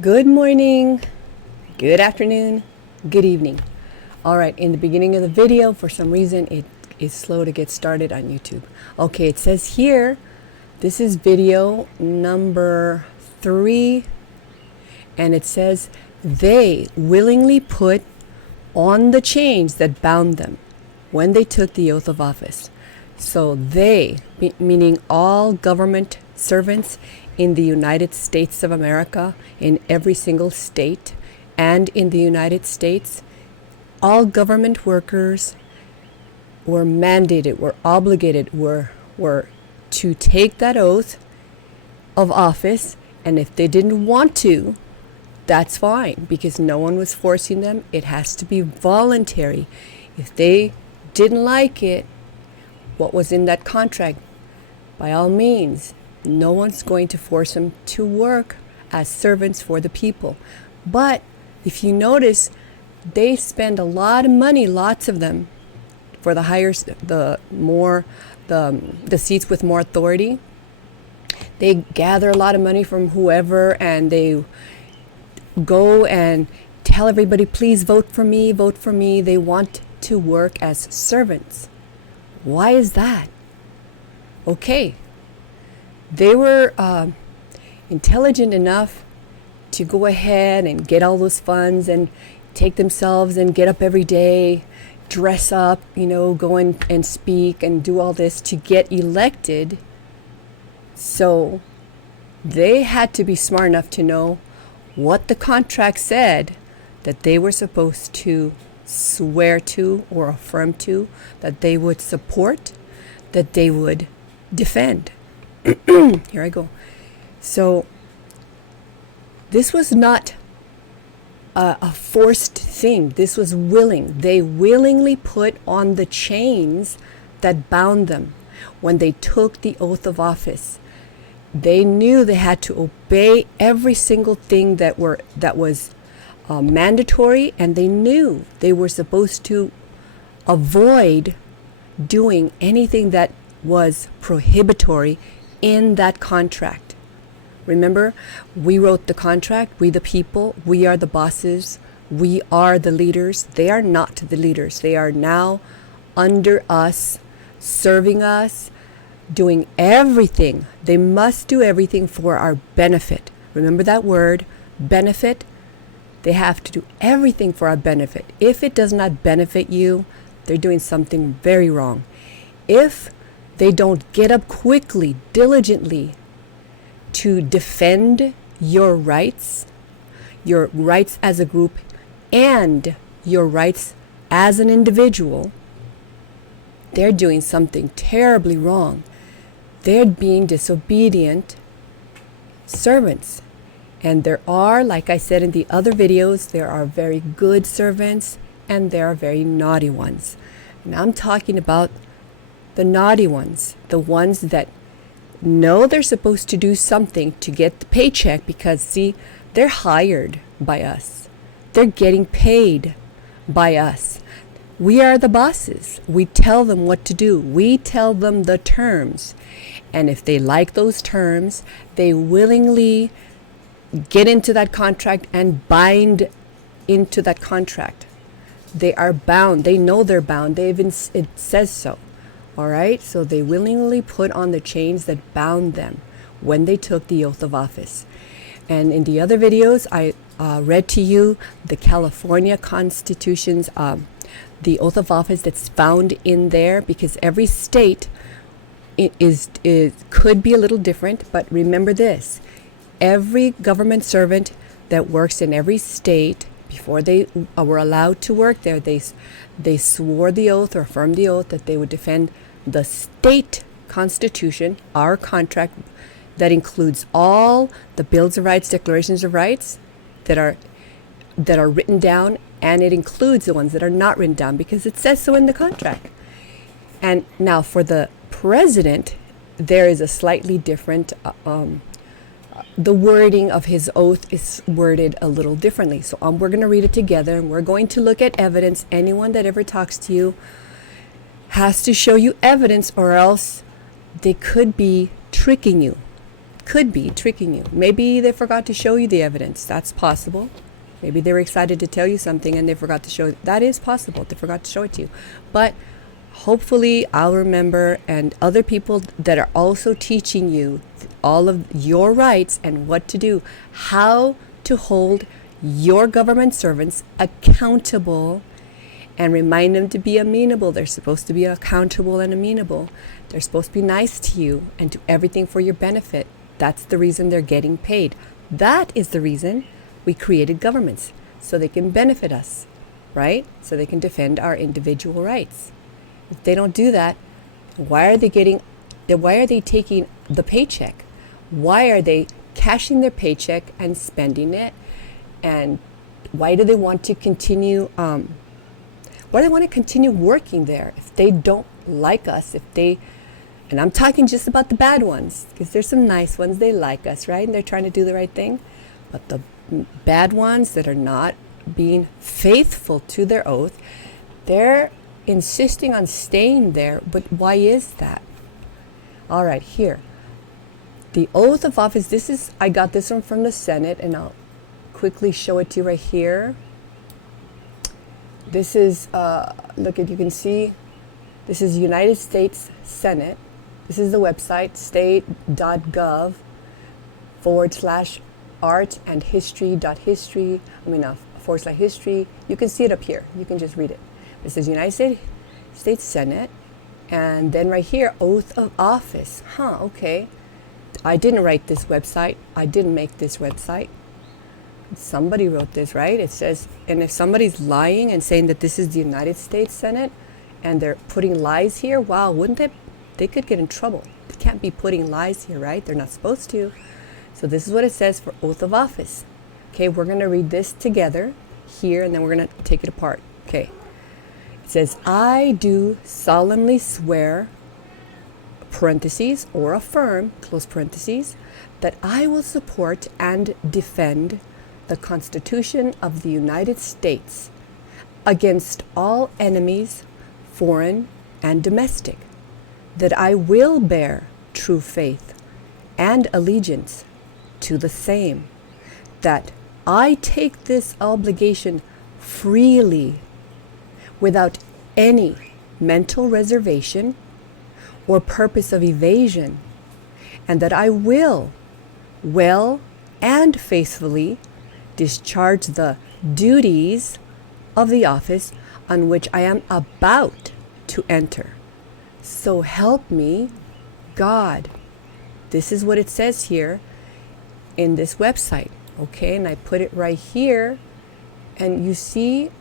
Good morning, good afternoon, good evening. All right, in the beginning of the video, for some reason, it is slow to get started on YouTube. Okay, it says here, this is video number 3, and it says, they willingly put on the chains that bound them when they took the oath of office. So they, meaning all government servants in the United States of America, in every single state, and in the United States, all government workers were mandated, were obligated, were to take that oath of office, and if they didn't want to, that's fine, because no one was forcing them. It has to be voluntary. If they didn't like it, what was in that contract, by all means, no one's going to force them to work as servants for the people. But if you notice, they spend a lot of money, lots of them, for the higher, the seats with more authority. They gather a lot of money from whoever, and they go and tell everybody, please vote for me, vote for me. They want to work as servants. Why is that? Okay, they were intelligent enough to go ahead and get all those funds and take themselves and get up every day, dress up, go and speak and do all this to get elected. So they had to be smart enough to know what the contract said that they were supposed to swear to or affirm to, that they would support, that they would defend. Here I go. So this was not a forced thing. This was willing. They willingly put on the chains that bound them when they took the oath of office. They knew they had to obey every single thing that was mandatory, and they knew they were supposed to avoid doing anything that was prohibitory in that contract. Remember, we wrote the contract, we the people, we are the bosses, we are the leaders. They are not the leaders. They are now under us, serving us, doing everything. They must do everything for our benefit. Remember that word, benefit? They have to do everything for our benefit. If it does not benefit you, they're doing something very wrong. If they don't get up quickly, diligently, to defend your rights as a group, and your rights as an individual, they're doing something terribly wrong. They're being disobedient servants. And there are, like I said in the other videos, there are very good servants and there are very naughty ones. And I'm talking about the naughty ones, the ones that know they're supposed to do something to get the paycheck, because see, they're hired by us. They're getting paid by us. We are the bosses. We tell them what to do. We tell them the terms. And if they like those terms, they willingly get into that contract and bind into that contract. They are bound. They know they're bound. It says so. All right? So they willingly put on the chains that bound them when they took the oath of office. And in the other videos, I read to you the California Constitution's the oath of office that's found in there, because every state could be a little different. But remember this: every government servant that works in every state, before they were allowed to work there, they swore the oath or affirmed the oath that they would defend the state constitution, our contract, that includes all the bills of rights, declarations of rights that are written down, and it includes the ones that are not written down, because it says so in the contract. And now for the president, there is a slightly different the wording of his oath is worded a little differently. So we're going to read it together, and we're going to look at evidence. Anyone that ever talks to you has to show you evidence, or else they could be tricking you. could be tricking you. Maybe they forgot to show you the evidence. That's possible. Maybe they were excited to tell you something and they forgot to show it. That is possible. They forgot to show it to you. But hopefully I'll remember, and other people that are also teaching you all of your rights and what to do, how to hold your government servants accountable, and remind them to be amenable. They're supposed to be accountable and amenable. They're supposed to be nice to you and do everything for your benefit. That's the reason they're getting paid. That is the reason we created governments, so they can benefit us, right? So they can defend our individual rights. If they don't do that, why are they taking the paycheck? Why are they cashing their paycheck and spending it? And why do they want to continue why do they want to continue working there if they don't like us? And I'm talking just about the bad ones, because there's some nice ones, they like us, right? And they're trying to do the right thing. But the bad ones that are not being faithful to their oath, they're insisting on staying there. But why is that? All right, here. The oath of office, I got this one from the Senate, and I'll quickly show it to you right here. This is, you can see, this is United States Senate. This is the website, state.gov/art-and-history.history. /history. You can see it up here. You can just read it. It says United States Senate. And then right here, oath of office. Okay. I didn't write this website. I didn't make this website. Somebody wrote this, right? It says, and if somebody's lying and saying that this is the United States Senate and they're putting lies here, wow, wouldn't they could get in trouble. They can't be putting lies here, right? They're not supposed to. So this is what it says for oath of office. Okay, we're going to read this together here, and then we're going to take it apart. Okay. It says, I do solemnly swear, parentheses, or affirm, close parentheses, that I will support and defend the Constitution of the United States against all enemies, foreign and domestic, that I will bear true faith and allegiance to the same, that I take this obligation freely without any mental reservation or purpose of evasion, and that I will well and faithfully discharge the duties of the office on which I am about to enter. So help me God. This is what it says here in this website. Okay, and I put it right here, and you see,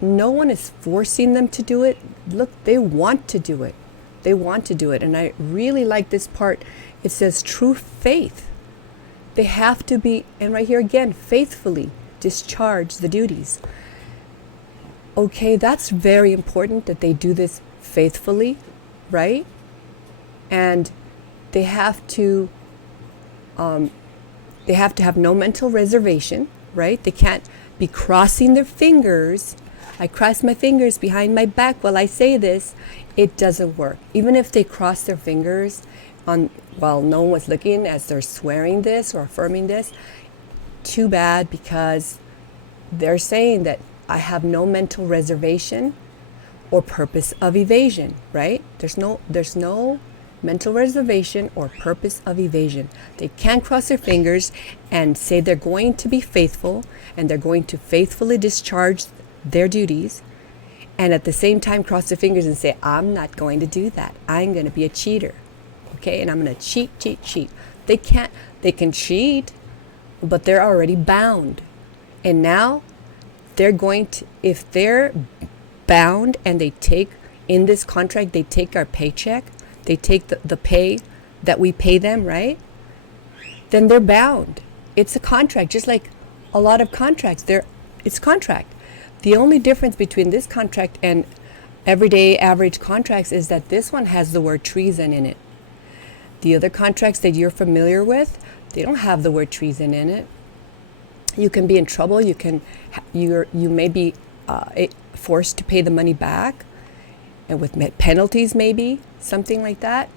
no one is forcing them to do it. Look, they want to do it. They want to do it. And I really like this part. It says true faith. They have to be, and right here again, faithfully discharge the duties. Okay, that's very important that they do this faithfully, right? And they have to have no mental reservation, right? They can't be crossing their fingers. I cross my fingers behind my back while I say this. It doesn't work. Even if they cross their fingers while no one was looking as they're swearing this or affirming this, too bad, because they're saying that I have no mental reservation or purpose of evasion, right? There's no mental reservation or purpose of evasion. They can't cross their fingers and say they're going to be faithful and they're going to faithfully discharge their duties, and at the same time cross their fingers and say, I'm not going to do that. I'm going to be a cheater. Okay, and I'm going to cheat. They can cheat, but they're already bound. And now they're going to, if they're bound and they take, in this contract, they take our paycheck, they take the pay that we pay them, right? Then they're bound. It's a contract, just like a lot of contracts. It's contract. The only difference between this contract and everyday average contracts is that this one has the word treason in it. The other contracts that you're familiar with, they don't have the word treason in it. You can be in trouble. You may be forced to pay the money back, and with penalties, maybe something like that.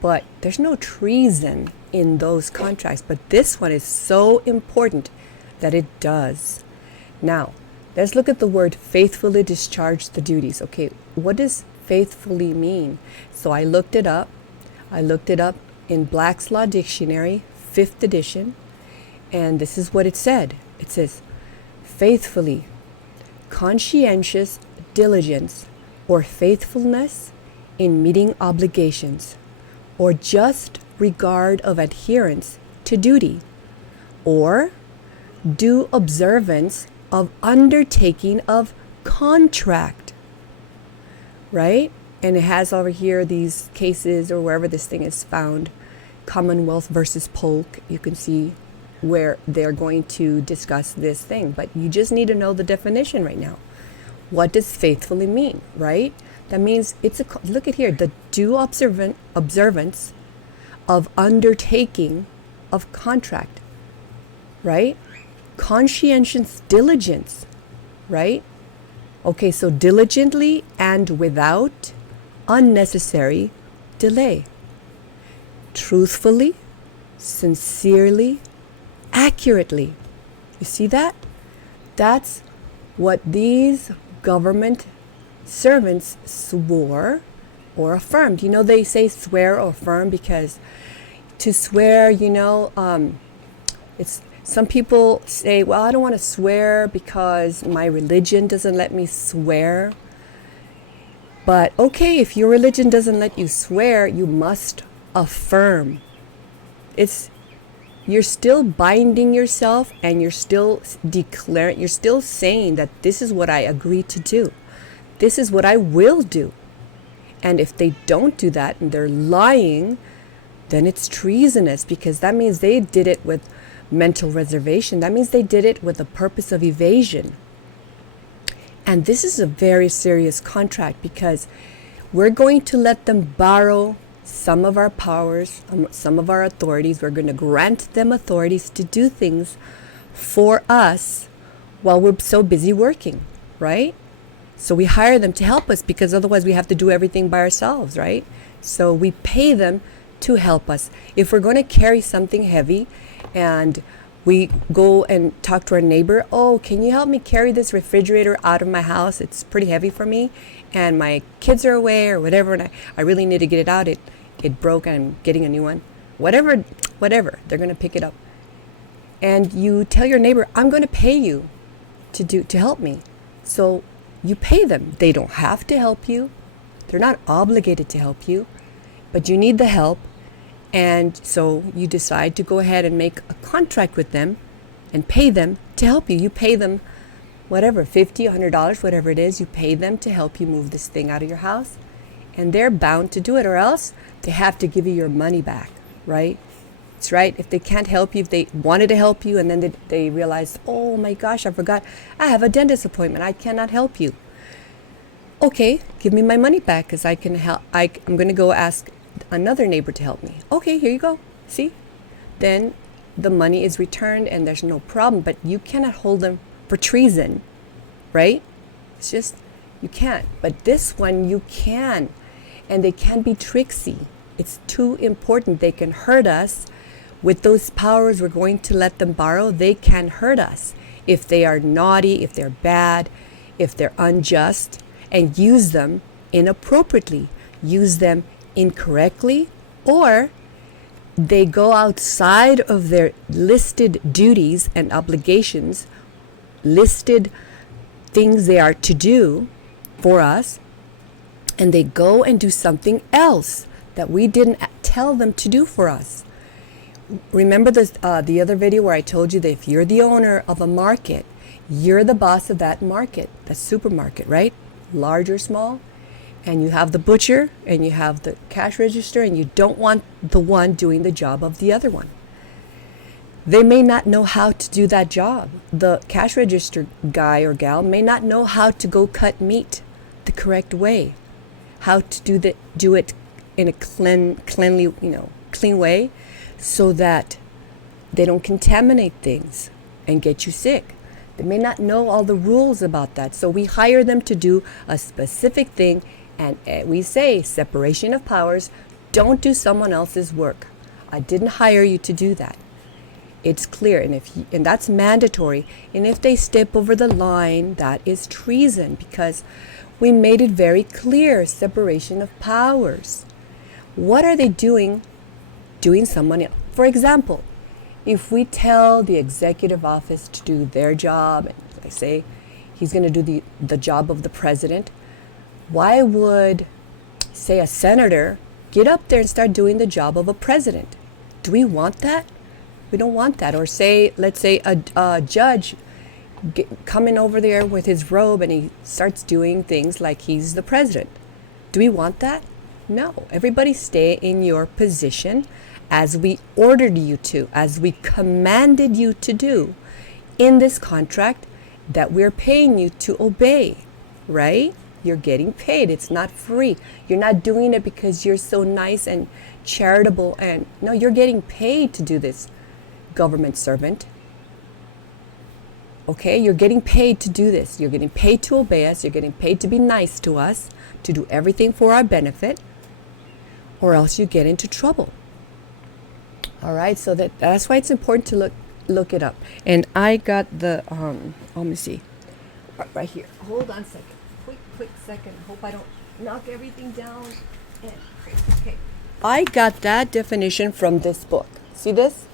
But there's no treason in those contracts. But this one is so important that it does. Now, let's look at the word faithfully discharge the duties. Okay, what does faithfully mean? So I looked it up. I looked it up in Black's Law Dictionary, 5th edition, and this is what it said. It says, faithfully, conscientious diligence or faithfulness in meeting obligations, or just regard of adherence to duty, or due observance of undertaking of contract, right? And it has over here these cases, or wherever this thing is found, Commonwealth versus Polk. You can see where they're going to discuss this thing, but you just need to know the definition right now. What does faithfully mean, right? That means it's a, look at here, the due observance of undertaking of contract, right? Conscientious diligence, right? Okay, so diligently and without unnecessary delay. Truthfully, sincerely, accurately. You see that? That's what these government servants swore or affirmed. You know, they say swear or affirm because to swear, it's some people say, well, I don't want to swear because my religion doesn't let me swear. But okay, if your religion doesn't let you swear, you must affirm. You're still binding yourself, and you're still declaring, you're still saying that this is what I agree to do. This is what I will do. And if they don't do that and they're lying, then it's treasonous, because that means they did it with mental reservation. That means they did it with a purpose of evasion. And this is a very serious contract, because we're going to let them borrow some of our powers, some of our authorities. We're going to grant them authorities to do things for us while we're so busy working, right? So we hire them to help us, because otherwise we have to do everything by ourselves, right? So we pay them to help us. If we're going to carry something heavy and we go and talk to our neighbor, oh, can you help me carry this refrigerator out of my house? It's pretty heavy for me, and my kids are away or whatever, and I really need to get it out. It broke and I'm getting a new one. Whatever, they're going to pick it up. And you tell your neighbor, I'm going to pay you to help me. So you pay them. They don't have to help you. They're not obligated to help you, but you need the help. And so you decide to go ahead and make a contract with them and pay them to help you. You pay them whatever, $50, $100, whatever it is. You pay them to help you move this thing out of your house. And they're bound to do it, or else they have to give you your money back, right? It's right. If they can't help you, if they wanted to help you and then they realized, oh my gosh, I forgot, I have a dentist appointment, I cannot help you. Okay, give me my money back, because I can help. I'm going to go ask another neighbor to help me. Okay, here you go. See? Then the money is returned and there's no problem, but you cannot hold them for treason, right? It's just, you can't. But this one you can, and they can be tricksy. It's too important. They can hurt us. With those powers we're going to let them borrow, they can hurt us if they are naughty, if they're bad, if they're unjust, and use them inappropriately, use them incorrectly, or they go outside of their listed duties and obligations, listed things they are to do for us, and they go and do something else that we didn't tell them to do for us. Remember the other video where I told you that if you're the owner of a market, you're the boss of that market, that supermarket, right? Large or small, and you have the butcher and you have the cash register, and you don't want the one doing the job of the other one. They may not know how to do that job. The cash register guy or gal may not know how to go cut meat the correct way, how to do it in a clean way, so that they don't contaminate things and get you sick. They may not know all the rules about that. So we hire them to do a specific thing, and we say separation of powers. Don't do someone else's work. I didn't hire you to do that. It's clear, and that's mandatory. And if they step over the line, that is treason, because we made it very clear, separation of powers. What are they doing? Doing someone else. For example, if we tell the executive office to do their job, and I say he's going to do the job of the president, why would, say, a senator get up there and start doing the job of a president? Do we want that? We don't want that. Or say, let's say a judge coming over there with his robe and he starts doing things like he's the president. Do we want that? No. Everybody stay in your position as we ordered you to, as we commanded you to do in this contract that we're paying you to obey, right? You're getting paid. It's not free. You're not doing it because you're so nice and charitable. And no, you're getting paid to do this, government servant. Okay, you're getting paid to do this. You're getting paid to obey us. You're getting paid to be nice to us, to do everything for our benefit, or else you get into trouble. All right, so that's why it's important to look it up. And I got the let me see, right here. Hold on a second. Quick second. Hope I don't knock everything down. Okay. I got that definition from this book. See this?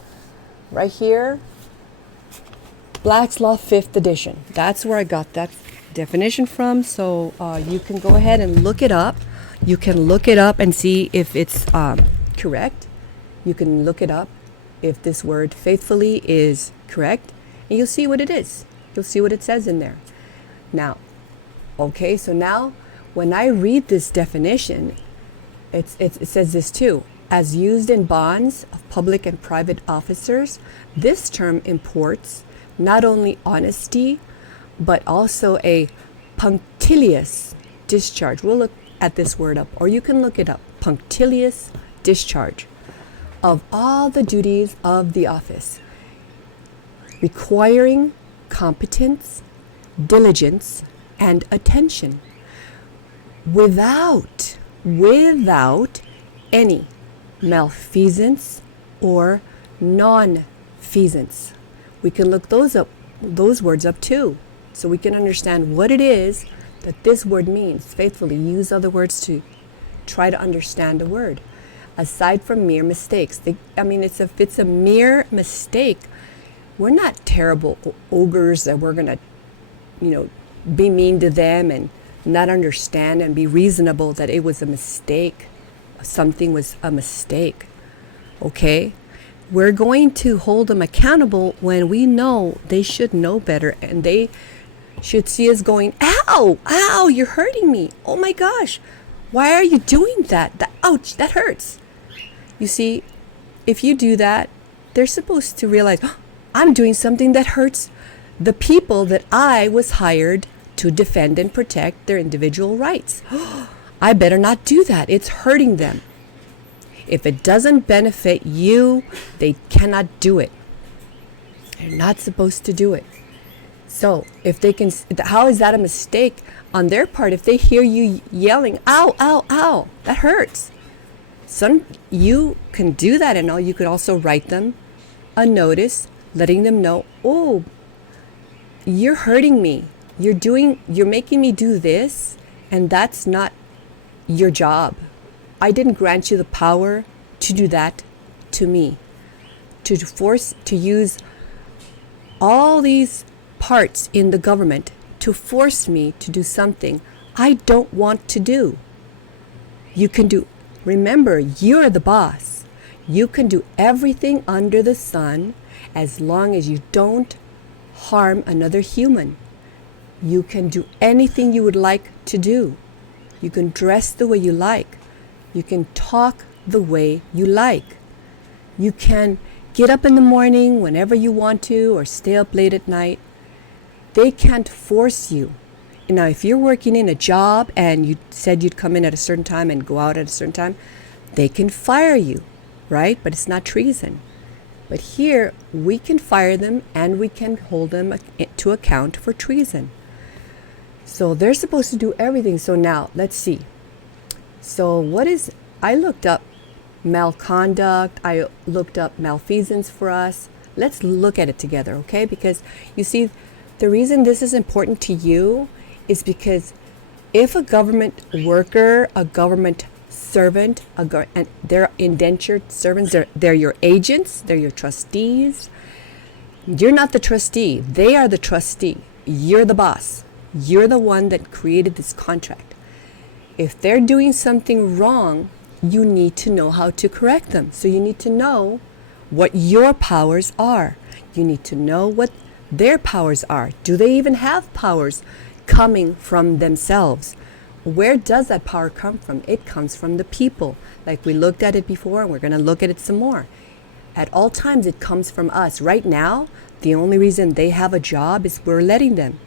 Right here. Black's Law 5th edition. That's where I got that definition from. So you can go ahead and look it up. You can look it up and see if it's correct. You can look it up if this word faithfully is correct. And you'll see what it is. You'll see what it says in there. Now, okay, so now when I read this definition, it says this too. As used in bonds of public and private officers, this term imports not only honesty, but also a punctilious discharge. We'll look at this word up, or you can look it up. Punctilious discharge of all the duties of the office, requiring competence, diligence, and attention, without any malfeasance or non-feasance. We can look those words up too, so we can understand what it is that this word means. Faithfully, use other words to try to understand a word. Aside from mere mistakes, if it's a mere mistake, we're not terrible ogres that we're gonna, be mean to them and not understand and be reasonable that it was a mistake. Something was a mistake. Okay? We're going to hold them accountable when we know they should know better, and they should see us going, ow, you're hurting me. Oh my gosh, why are you doing that? Ouch, that hurts. You see, if you do that, they're supposed to realize, I'm doing something that hurts the people that I was hired to defend and protect their individual rights. I better not do that. It's hurting them. If it doesn't benefit you, they cannot do it. They're not supposed to do it. So if they can, how is that a mistake on their part if they hear you yelling, ow, ow, ow, that hurts? You can do that, and all. You could also write them a notice letting them know, oh, you're hurting me. You're making me do this, and that's not your job. I didn't grant you the power to do that to me. To use all these parts in the government to force me to do something I don't want to do. Remember, you're the boss. You can do everything under the sun as long as you don't harm another human. You can do anything you would like to do. You can dress the way you like. You can talk the way you like. You can get up in the morning whenever you want to, or stay up late at night. They can't force you. Now, if you're working in a job and you said you'd come in at a certain time and go out at a certain time, they can fire you, right? But it's not treason. But here, we can fire them and we can hold them to account for treason. So they're supposed to do everything. So now, let's see. So I looked up malconduct. I looked up malfeasance for us. Let's look at it together, okay? Because you see, the reason this is important to you is because if a government worker, a government servant, and they're indentured servants, they're your agents, they're your trustees. You're not the trustee. They are the trustee. You're the boss. You're the one that created this contract. If they're doing something wrong, you need to know how to correct them. So you need to know what your powers are. You need to know what their powers are. Do they even have powers coming from themselves? Where does that power come from? It comes from the people. Like we looked at it before, and we're going to look at it some more. At all times, it comes from us. Right now, the only reason they have a job is we're letting them.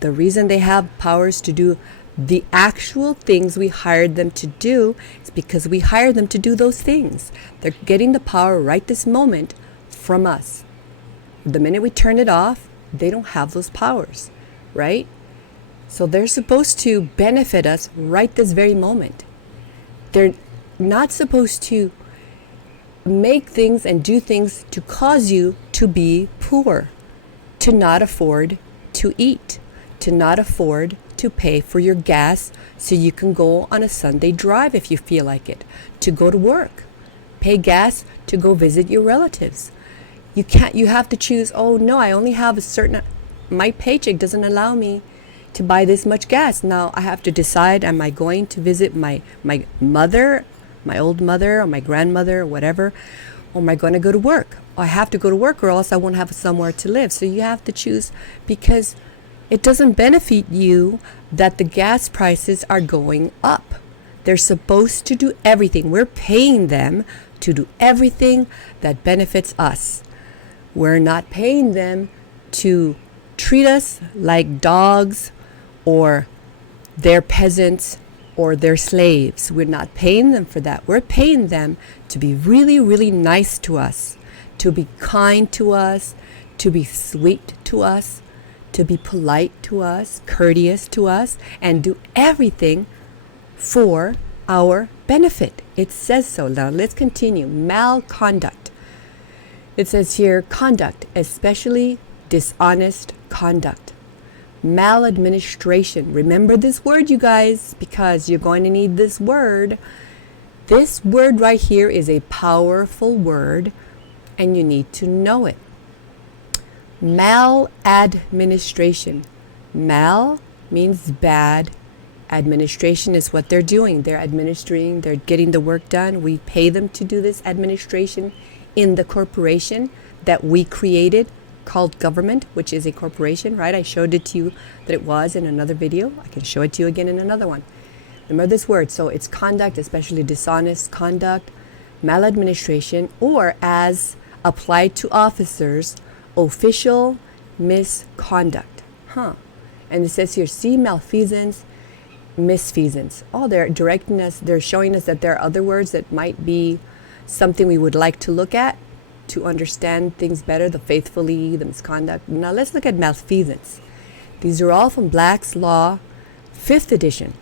The reason they have powers to do the actual things we hired them to do is because we hired them to do those things. They're getting the power right this moment from us. The minute we turn it off, they don't have those powers, right? So they're supposed to benefit us right this very moment. They're not supposed to make things and do things to cause you to be poor, to not afford to eat, to not afford to pay for your gas so you can go on a Sunday drive if you feel like it, to go to work, pay gas to go visit your relatives. You have to choose, oh no, I only have a certain, my paycheck doesn't allow me to buy this much gas. Now I have to decide, am I going to visit my mother, my old mother, or my grandmother, or whatever, or am I going to go to work? I have to go to work or else I won't have somewhere to live. So you have to choose, because it doesn't benefit you that the gas prices are going up. They're supposed to do everything. We're paying them to do everything that benefits us. We're not paying them to treat us like dogs or they're peasants or they're slaves. We're not paying them for that. We're paying them to be really, really nice to us, to be kind to us, to be sweet to us, to be polite to us, courteous to us, and do everything for our benefit. It says so. Now let's continue. Malconduct. It says here, conduct, especially dishonest conduct. Maladministration. Remember this word, you guys, because you're going to need this word. This word right here is a powerful word, and you need to know it. Maladministration. Mal means bad. Administration is what they're doing. They're administering, they're getting the work done. We pay them to do this administration in the corporation that we created called government, which is a corporation, right? I showed it to you that it was in another video. I can show it to you again in another one. Remember this word. So it's conduct, especially dishonest conduct, maladministration, or as applied to officers, official misconduct. And it says here, see malfeasance, misfeasance. Oh, they're directing us, they're showing us that there are other words that might be something we would like to look at to understand things better, the faithfully, the misconduct. Now let's look at malfeasance. These are all from Black's Law, 5th edition.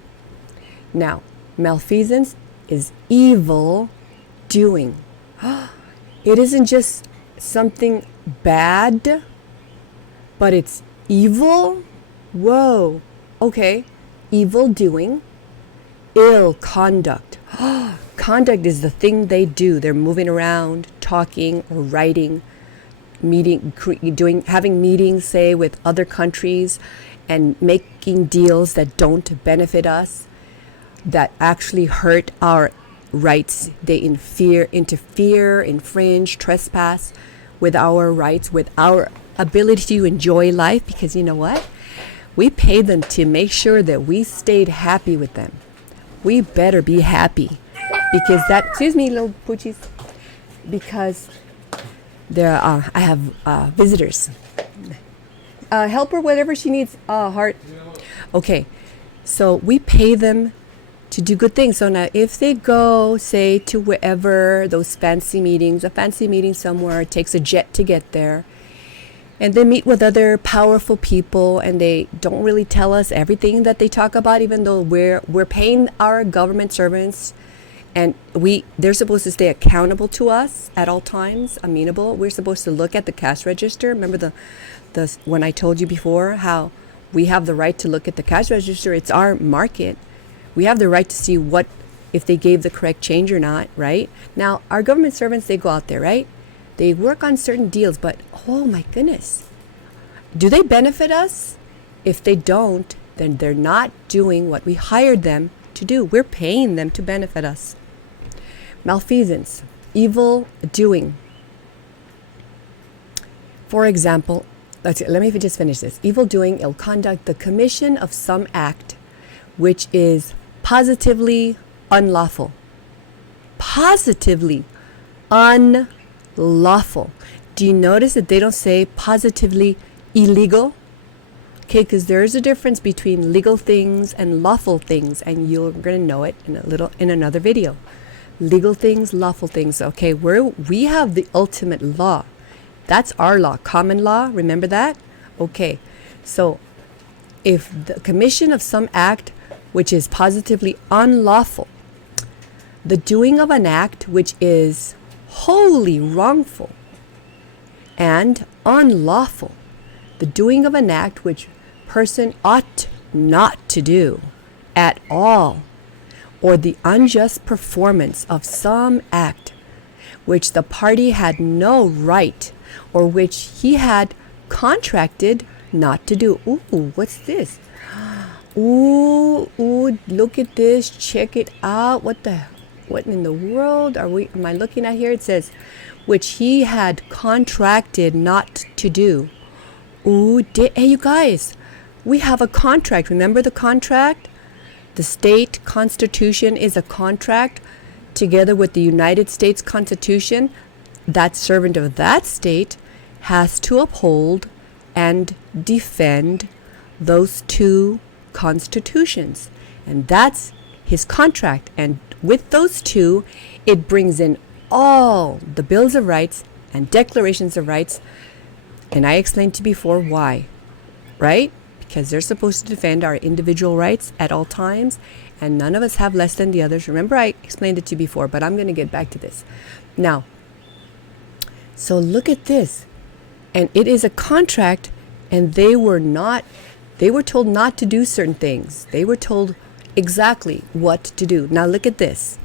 Now, malfeasance is evil doing. It isn't just something bad, but it's evil? Whoa. Okay. Evil doing, ill conduct. Conduct is the thing they do. They're moving around, talking or writing, having meetings, say, with other countries and making deals that don't benefit us, that actually hurt our rights. They interfere, infringe, trespass with our rights, with our ability to enjoy life, because you know what? We paid them to make sure that we stayed happy with them. We better be happy, because that, excuse me, little poochies, because there I have visitors. Help her whatever she needs. Heart. Okay, so we pay them to do good things. So now if they go, say, to wherever, those fancy meetings, a fancy meeting somewhere, it takes a jet to get there, and they meet with other powerful people, and they don't really tell us everything that they talk about, even though we're paying our government servants and they're supposed to stay accountable to us at all times, amenable. We're supposed to look at the cash register. Remember the when I told you before how we have the right to look at the cash register. It's our market. We have the right to see what if they gave the correct change or not, right? Now, our government servants, they go out there, right? They work on certain deals, but oh my goodness, do they benefit us? If they don't, then they're not doing what we hired them to do. We're paying them to benefit us. Malfeasance, evil doing. For example, let me just finish this. Evil doing, ill conduct, the commission of some act which is positively unlawful. Positively unlawful. Do you notice that they don't say positively illegal? Okay, because there is a difference between legal things and lawful things, and you're going to know it in another video. Legal things, lawful things. Okay, we have the ultimate law. That's our law, common law. Remember that? Okay, so if the commission of some act which is positively unlawful, the doing of an act which is wholly wrongful and unlawful, the doing of an act which person ought not to do at all, or the unjust performance of some act which the party had no right or which he had contracted not to do. Ooh, what's this? Ooh, look at this. Check it out. What in the world am I looking at here? It says, which he had contracted not to do. Ooh, hey, you guys, we have a contract. Remember the contract? The state constitution is a contract together with the United States Constitution. That servant of that state has to uphold and defend those two constitutions. And that's his contract. And with those two, it brings in all the bills of rights and declarations of rights. And I explained to you before why, right? Because they're supposed to defend our individual rights at all times, and none of us have less than the others. Remember, I explained it to you before, but I'm going to get back to this. Now, so look at this. And it is a contract, and they were told not to do certain things. They were told exactly what to do. Now look at this.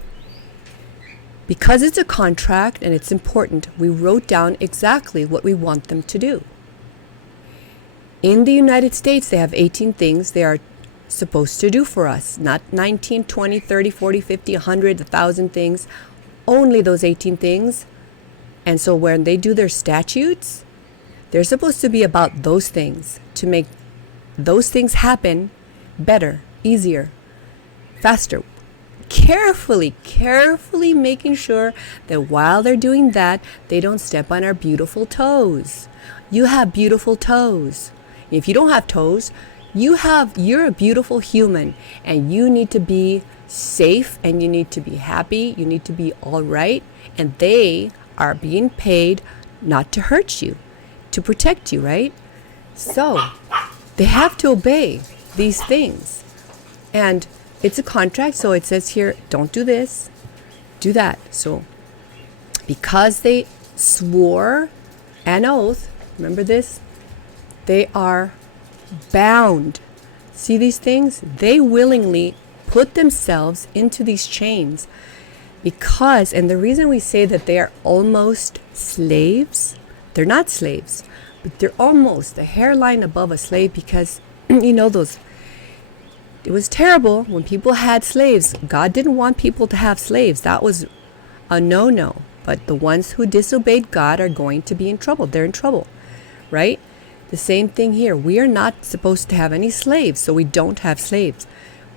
Because it's a contract and it's important, we wrote down exactly what we want them to do. In the United States, they have 18 things they are supposed to do for us. Not 19, 20, 30, 40, 50, 100, 1,000 things. Only those 18 things. And so when they do their statutes, they're supposed to be about those things, to make those things happen better, easier, faster. Carefully making sure that while they're doing that, they don't step on our beautiful toes. You have beautiful toes. If you don't have toes, you're a beautiful human, and you need to be safe, and you need to be happy, you need to be all right, and they are being paid not to hurt you, to protect you, right? So they have to obey these things. And it's a contract, so it says here, don't do this, do that. So because they swore an oath, remember this, they are bound. See these things? They willingly put themselves into these chains because, and the reason we say that they are almost slaves, they're not slaves, but they're almost a hairline above a slave, because it was terrible when people had slaves. God didn't want people to have slaves. That was a no-no. But the ones who disobeyed God are going to be in trouble. They're in trouble, right? The same thing here. We are not supposed to have any slaves, so we don't have slaves.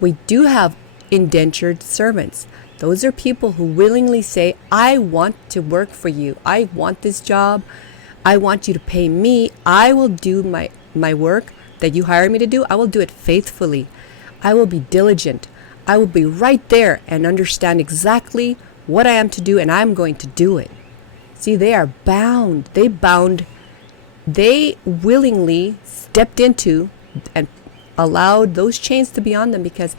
We do have indentured servants. Those are people who willingly say, I want to work for you. I want this job. I want you to pay me. I will do my work that you hired me to do. I will do it faithfully. I will be diligent. I will be right there and understand exactly what I am to do, and I'm going to do it. See, they are bound. They willingly stepped into and allowed those chains to be on them, because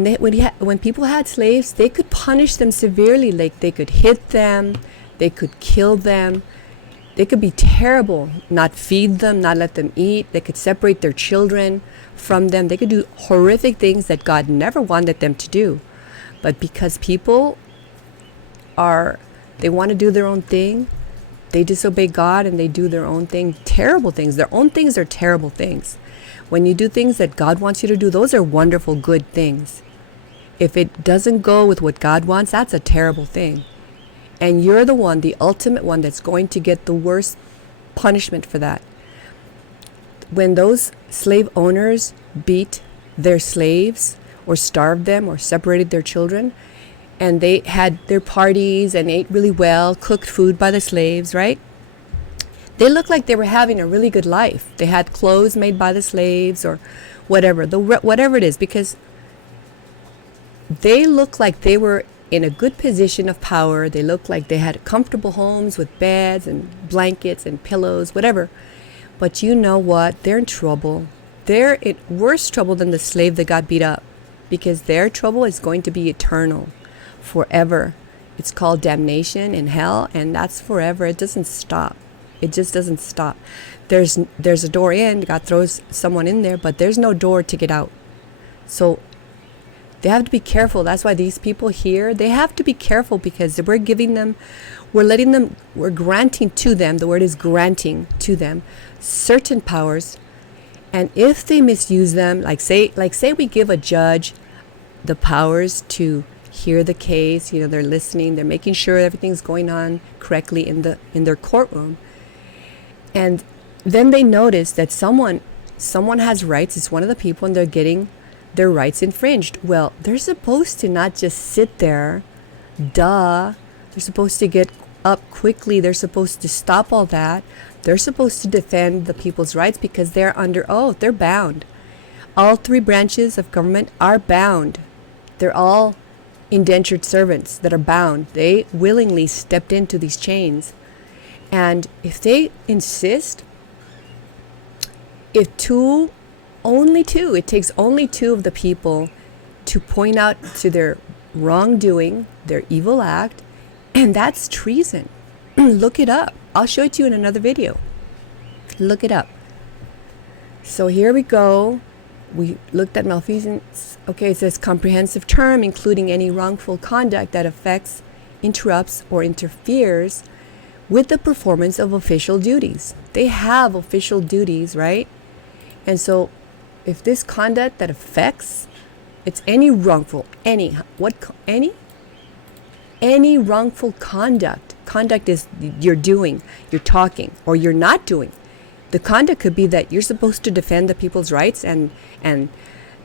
when people had slaves, they could punish them severely. Like they could hit them, they could kill them, they could be terrible, not feed them, not let them eat. They could separate their children from them. They could do horrific things that God never wanted them to do. But because people they want to do their own thing, they disobey God and they do their own thing, terrible things. Their own things are terrible things. When you do things that God wants you to do, those are wonderful, good things. If it doesn't go with what God wants, that's a terrible thing. And you're the one, the ultimate one, that's going to get the worst punishment for that. When those slave owners beat their slaves or starved them or separated their children, and they had their parties and ate really well, cooked food by the slaves, right? They looked like they were having a really good life. They had clothes made by the slaves or whatever, whatever it is, because they looked like they were in a good position of power. They looked like they had comfortable homes with beds and blankets and pillows, whatever. But you know what? They're in trouble. They're in worse trouble than the slave that got beat up, because their trouble is going to be eternal, forever. It's called damnation in hell, and that's forever. It doesn't stop. It just doesn't stop. There's a door in. God throws someone in there, but there's no door to get out. So they have to be careful. That's why these people here, they have to be careful, because we're granting to them, the word is granting to them, certain powers. And if they misuse them, like say we give a judge the powers to hear the case, they're listening, they're making sure everything's going on correctly in their courtroom. And then they notice that someone has rights, it's one of the people, and they're getting their rights infringed. Well, they're supposed to not just sit there, they're supposed to get up quickly. They're supposed to stop all that. They're supposed to defend the people's rights, because they're under oath. They're bound. All three branches of government are bound. They're all indentured servants that are bound. They willingly stepped into these chains. And if they insist, it takes only two of the people to point out to their wrongdoing, their evil act, and that's treason. Look it up. I'll show it to you in another video. Look it up. So here we go. We looked at malfeasance. Okay, it says comprehensive term, including any wrongful conduct that affects, interrupts, or interferes with the performance of official duties. They have official duties, right? And so if this conduct that affects, it's any wrongful, any wrongful conduct. Conduct is you're doing, you're talking, or you're not doing. The conduct could be that you're supposed to defend the people's rights, and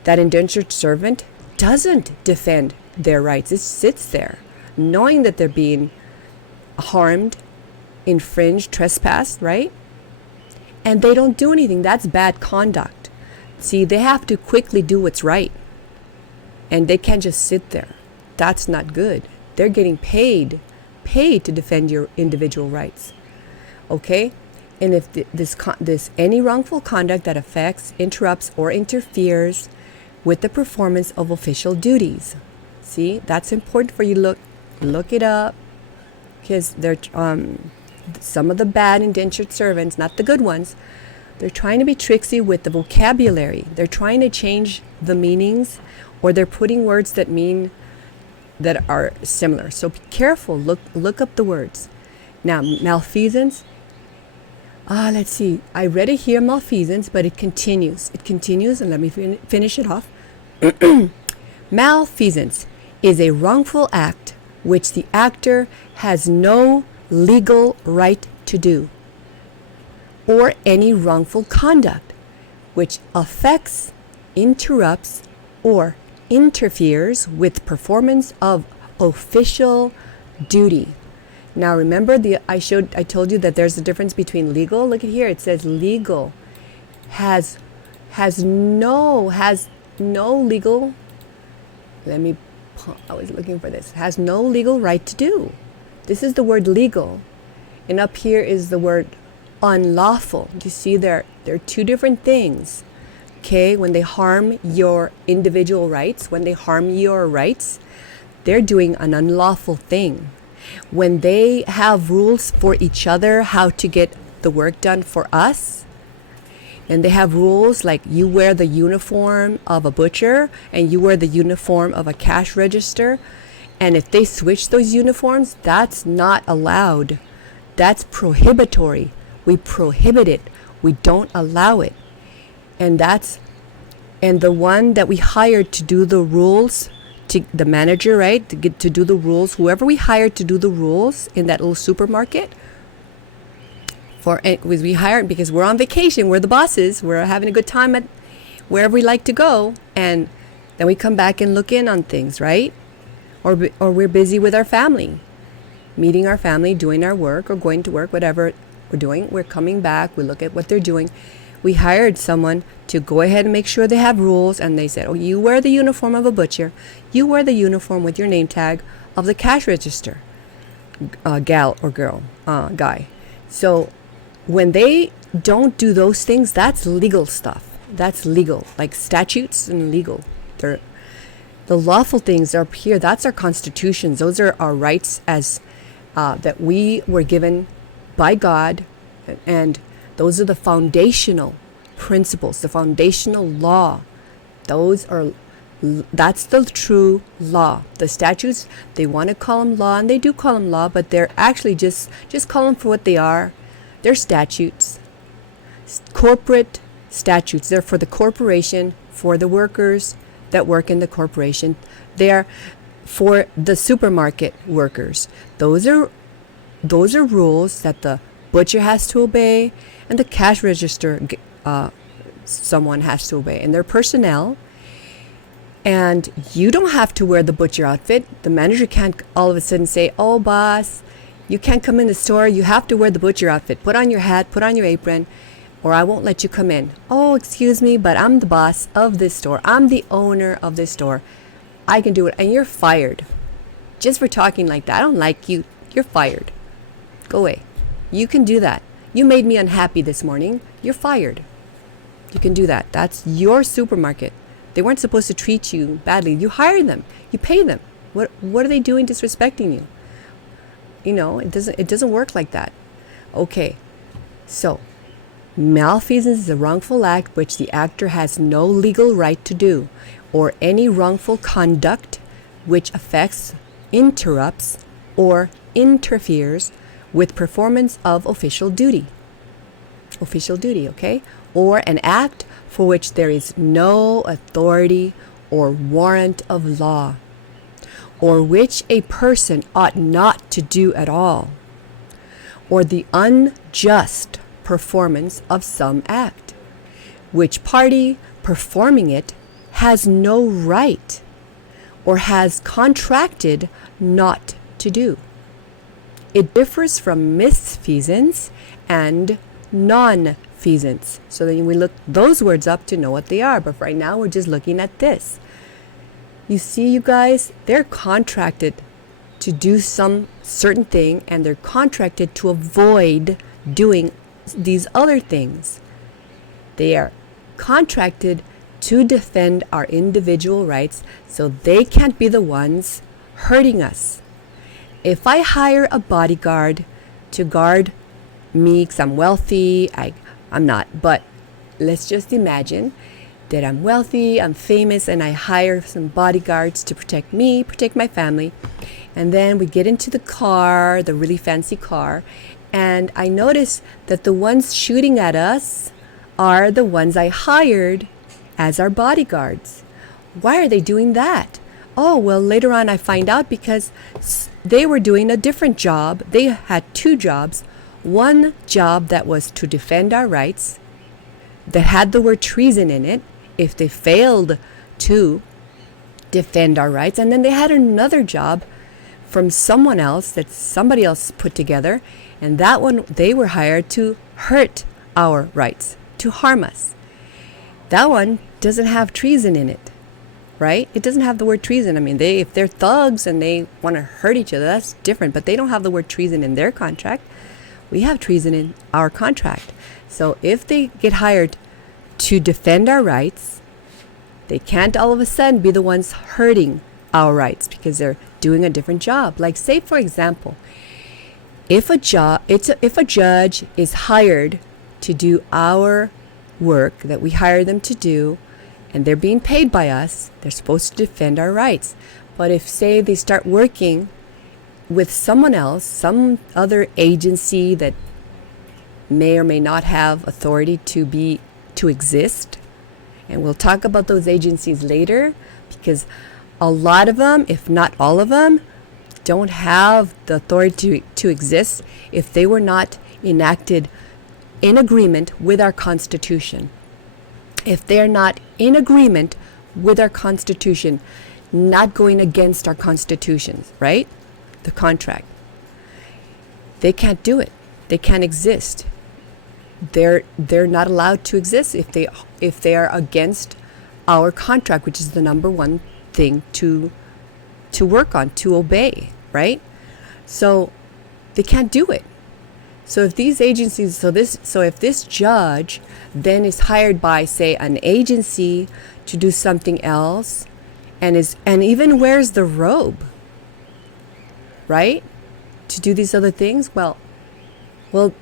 that indentured servant doesn't defend their rights. It sits there knowing that they're being harmed, infringed, trespassed, right? And they don't do anything. That's bad conduct. See, they have to quickly do what's right, and they can't just sit there. That's not good. They're getting paid to defend your individual rights. Okay? And if this any wrongful conduct that affects, interrupts, or interferes with the performance of official duties. See, that's important for you to look it up, because they're some of the bad indentured servants, not the good ones, they're trying to be tricksy with the vocabulary. They're trying to change the meanings, or they're putting words that are similar. So be careful. Look up the words. Now, malfeasance. Let's see. I read it here, malfeasance, but it continues. And let me finish it off. Malfeasance is a wrongful act which the actor has no legal right to do, or any wrongful conduct which affects, interrupts, or interferes with performance of official duty. Now remember, I told you that there's a difference between legal. Look at here. It says legal has no legal. I was looking for this. Has no legal right to do. This is the word legal, and up here is the word unlawful. You see, there are two different things. okay? When they harm your individual rights, when they harm your rights, they're doing an unlawful thing. When they have rules for each other, how to get the work done for us, and they have rules like you wear the uniform of a butcher and you wear the uniform of a cash register, and if they switch those uniforms, that's not allowed. That's prohibitory. We prohibit it. We don't allow it. And the one that we hired to do the rules, to the manager, right, to do the rules, whoever we hired to do the rules in that little supermarket, we hired because we're on vacation, we're the bosses, we're having a good time at wherever we like to go, and then we come back and look in on things, right? Or we're busy with our family, meeting our family, doing our work, or going to work, whatever we're doing. We're coming back, we look at what they're doing. We hired someone to go ahead and make sure they have rules, and they said, oh, you wear the uniform of a butcher, you wear the uniform with your name tag of the cash register, gal or girl, guy. So when they don't do those things, that's legal stuff. That's legal, like statutes and legal. The lawful things are up here. That's our constitutions. Those are our rights as that we were given by God, and those are the foundational principles, the foundational law. That's the true law. The statutes, they want to call them law, and they do call them law, but they're actually just call them for what they are. They're statutes, corporate statutes. They're for the corporation, for the workers that work in the corporation. They're for the supermarket workers. Those are rules that the butcher has to obey, and the cash register someone has to obey, and their personnel. And you don't have to wear the butcher outfit. The manager can't all of a sudden say, oh, boss, you can't come in the store. You have to wear the butcher outfit. Put on your hat, put on your apron, or I won't let you come in. Oh, excuse me, but I'm the boss of this store. I'm the owner of this store. I can do it. And you're fired. Just for talking like that. I don't like you. You're fired. Go away. You can do that. You made me unhappy this morning. You're fired. You can do that. That's your supermarket. They weren't supposed to treat you badly. You hired them. You pay them. What are they doing disrespecting you? You know, it doesn't work like that. Okay. So, malfeasance is a wrongful act which the actor has no legal right to do, or any wrongful conduct which affects, interrupts, or interferes with performance of official duty. Official duty, okay? Or an act for which there is no authority or warrant of law, or which a person ought not to do at all, or the unjust performance of some act, which party performing it has no right or has contracted not to do. It differs from misfeasance and non-feasance. So then we look those words up to know what they are. But right now we're just looking at this. You see, you guys, they're contracted to do some certain thing, and they're contracted to avoid doing these other things. They are contracted to defend our individual rights, so they can't be the ones hurting us. If I hire a bodyguard to guard me because I'm wealthy, I'm not, but let's just imagine that I'm wealthy, I'm famous, and I hire some bodyguards to protect me, protect my family. And then we get into the car, the really fancy car, and I notice that the ones shooting at us are the ones I hired as our bodyguards. Why are they doing that? Oh, well, later on I find out because they were doing a different job. They had two jobs. One job that was to defend our rights, that had the word treason in it, if they failed to defend our rights. And then they had another job from someone else that somebody else put together, and that one, they were hired to hurt our rights, to harm us. That one doesn't have treason in it, right? It doesn't have the word treason. I mean, if they're thugs and they want to hurt each other, that's different, but they don't have the word treason in their contract. We have treason in our contract. So if they get hired to defend our rights. They can't all of a sudden be the ones hurting our rights because they're doing a different job. Like, say, for example, if a judge is hired to do our work that we hire them to do, and they're being paid by us, they're supposed to defend our rights. But if, say, they start working with someone else, some other agency that may or may not have authority to exist, and we'll talk about those agencies later, because a lot of them, if not all of them, don't have the authority to exist if they were not enacted in agreement with our Constitution. If they're not in agreement with our Constitution, not going against our constitutions, right? The contract. They can't do it. They can't exist. They're not allowed to exist if they are against our contract, which is the number one thing to work on, to obey, right? So they can't do it. So if these agencies, so if this judge then is hired by, say, an agency to do something else, and even wears the robe, right, to do these other things, well,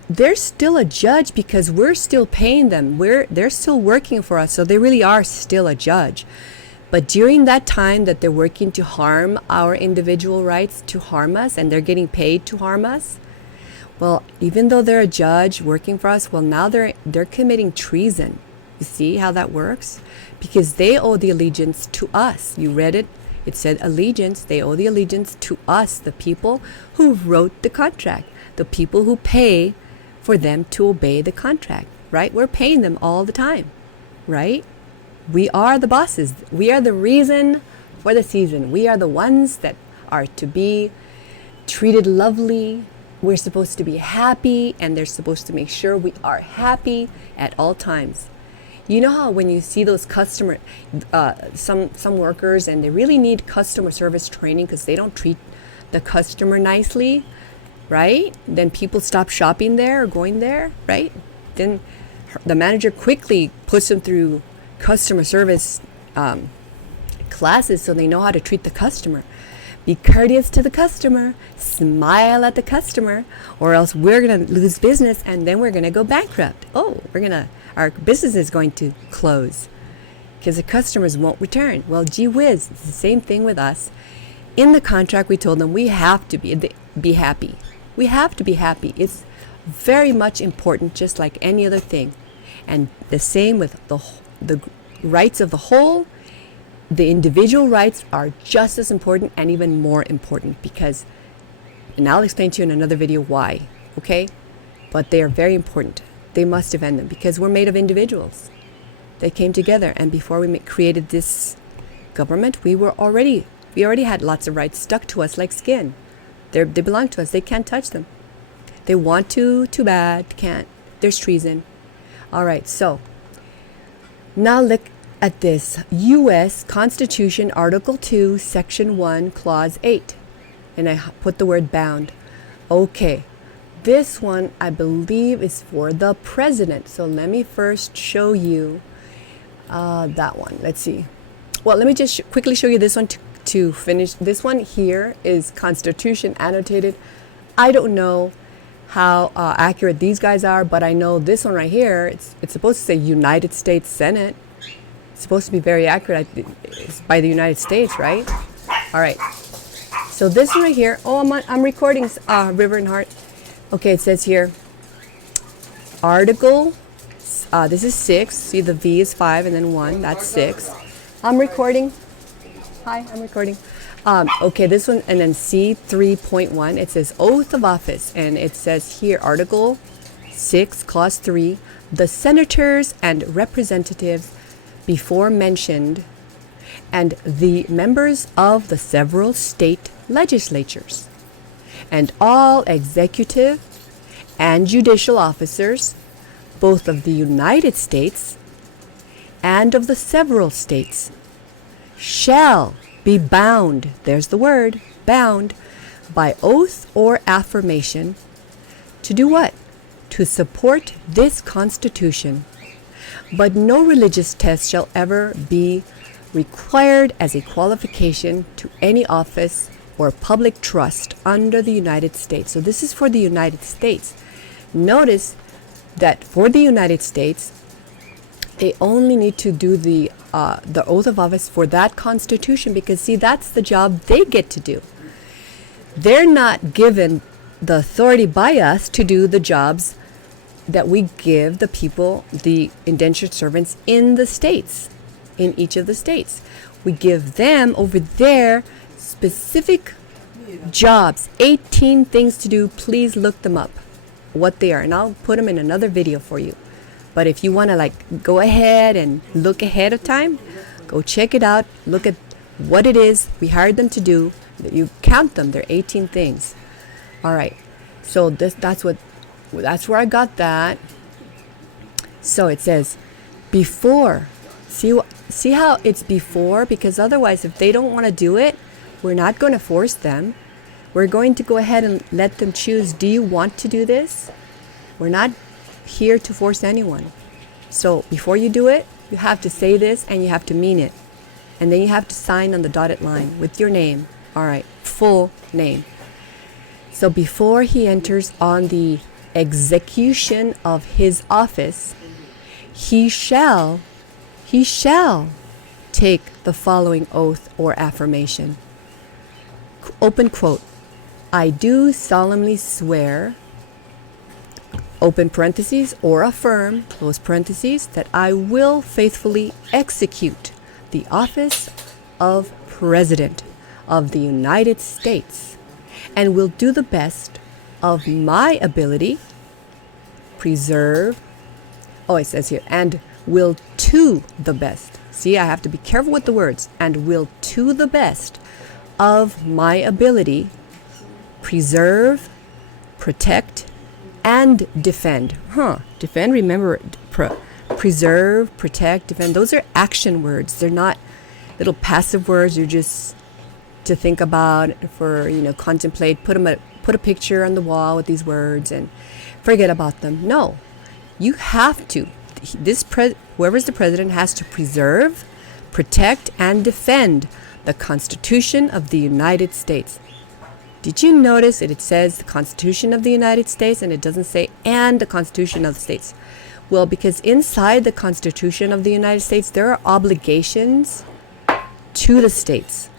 they're still a judge because we're still paying them. They're still working for us, so they really are still a judge. But during that time that they're working to harm our individual rights, to harm us, and they're getting paid to harm us, well, even though they're a judge working for us, well, now they're committing treason. You see how that works? Because they owe the allegiance to us. You read it. It said allegiance. They owe the allegiance to us, the people who wrote the contract, the people who pay for them to obey the contract, right? We're paying them all the time, right? We are the bosses. We are the reason for the season. We are the ones that are to be treated lovely. We're supposed to be happy, and they're supposed to make sure we are happy at all times. You know how when you see those some workers, and they really need customer service training because they don't treat the customer nicely, right? Then people stop shopping there or going there, right? Then the manager quickly puts them through customer service classes so they know how to treat the customer. Be courteous to the customer, smile at the customer, or else we're going to lose business and then we're going to go bankrupt. Our business is going to close because the customers won't return. Well, gee whiz, it's the same thing with us. In the contract, we told them we have to be happy. We have to be happy. It's very much important, just like any other thing. And the same with the rights of the whole. The individual rights are just as important and even more important because, and I'll explain to you in another video why, okay? But they are very important. They must defend them because we're made of individuals. They came together, and before we created this government, we already had lots of rights stuck to us like skin. They belong to us. They can't touch them. They want to, too bad, can't. There's treason. All right, so now look at this. U.S. Constitution, Article 2, Section 1, Clause 8. And I put the word bound. Okay. This one, I believe, is for the president. So let me first show you that one. Let's see. Well, let me just quickly show you this one to finish. This one here is Constitution annotated. I don't know how accurate these guys are, but I know this one right here, it's supposed to say United States Senate. It's supposed to be very accurate. It's by the United States, right? All right. So this one right here, I'm recording River and Heart. Okay, it says here, Article, this is 6. See, the V is 5 and then 1. That's 6. I'm recording. Hi, I'm recording. Okay, this one, and then C3.1, it says Oath of Office. And it says here, Article 6, Clause 3, the senators and representatives before mentioned and the members of the several state legislatures and all executive and judicial officers, both of the United States and of the several states, shall be bound, there's the word, bound, by oath or affirmation, to do what? To support this Constitution, But no religious test shall ever be required as a qualification to any office or public trust under the United States. So this is for the United States. Notice that for the United States, they only need to do the oath of office for that Constitution, because see, that's the job they get to do. They're not given the authority by us to do the jobs that we give the people, the indentured servants in the states, in each of the states. We give them over there specific jobs, 18 things to do. Please look them up, what they are, and I'll put them in another video for you. But if you want to go ahead and look ahead of time, go check it out. Look at what it is we hired them to do. You count them. They're 18 things. All right. So that's where I got that. So it says before. See how it's before? Because otherwise, if they don't want to do it, we're not going to force them. We're going to go ahead and let them choose. Do you want to do this? We're not here to force anyone. So before you do it, you have to say this and you have to mean it. And then you have to sign on the dotted line with your name. All right, full name. So before he enters on the execution of his office, he shall take the following oath or affirmation. Open quote. I do solemnly swear, open parentheses, or affirm, close parentheses, that I will faithfully execute the office of President of the United States and will do the best of my ability, preserve, it says here, and will to the best. See, I have to be careful with the words. And will to the best of my ability preserve, protect, and defend. Defend, remember, preserve, protect, defend. Those are action words. They're not little passive words. You're just to think about, for, contemplate, put a picture on the wall with these words and forget about them. No, you have to. Whoever's the president has to preserve, protect, and defend the Constitution of the United States. Did you notice that it says the Constitution of the United States and it doesn't say and the Constitution of the States? Well, because inside the Constitution of the United States, there are obligations to the states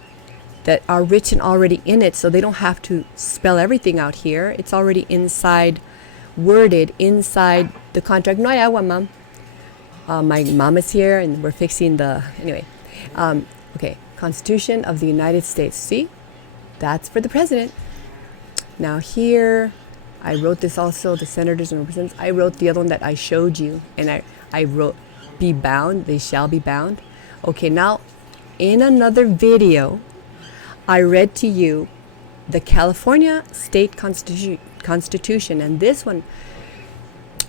that are written already in it, so they don't have to spell everything out here. It's already inside, worded inside the contract. No, yeah, mom. My mom is here and we're fixing anyway. Okay, Constitution of the United States. See? That's for the president. Now here, I wrote this also, the senators and representatives. I wrote the other one that I showed you, and I wrote, be bound, they shall be bound. Okay, now, in another video, I read to you the California State Constitution, and this one,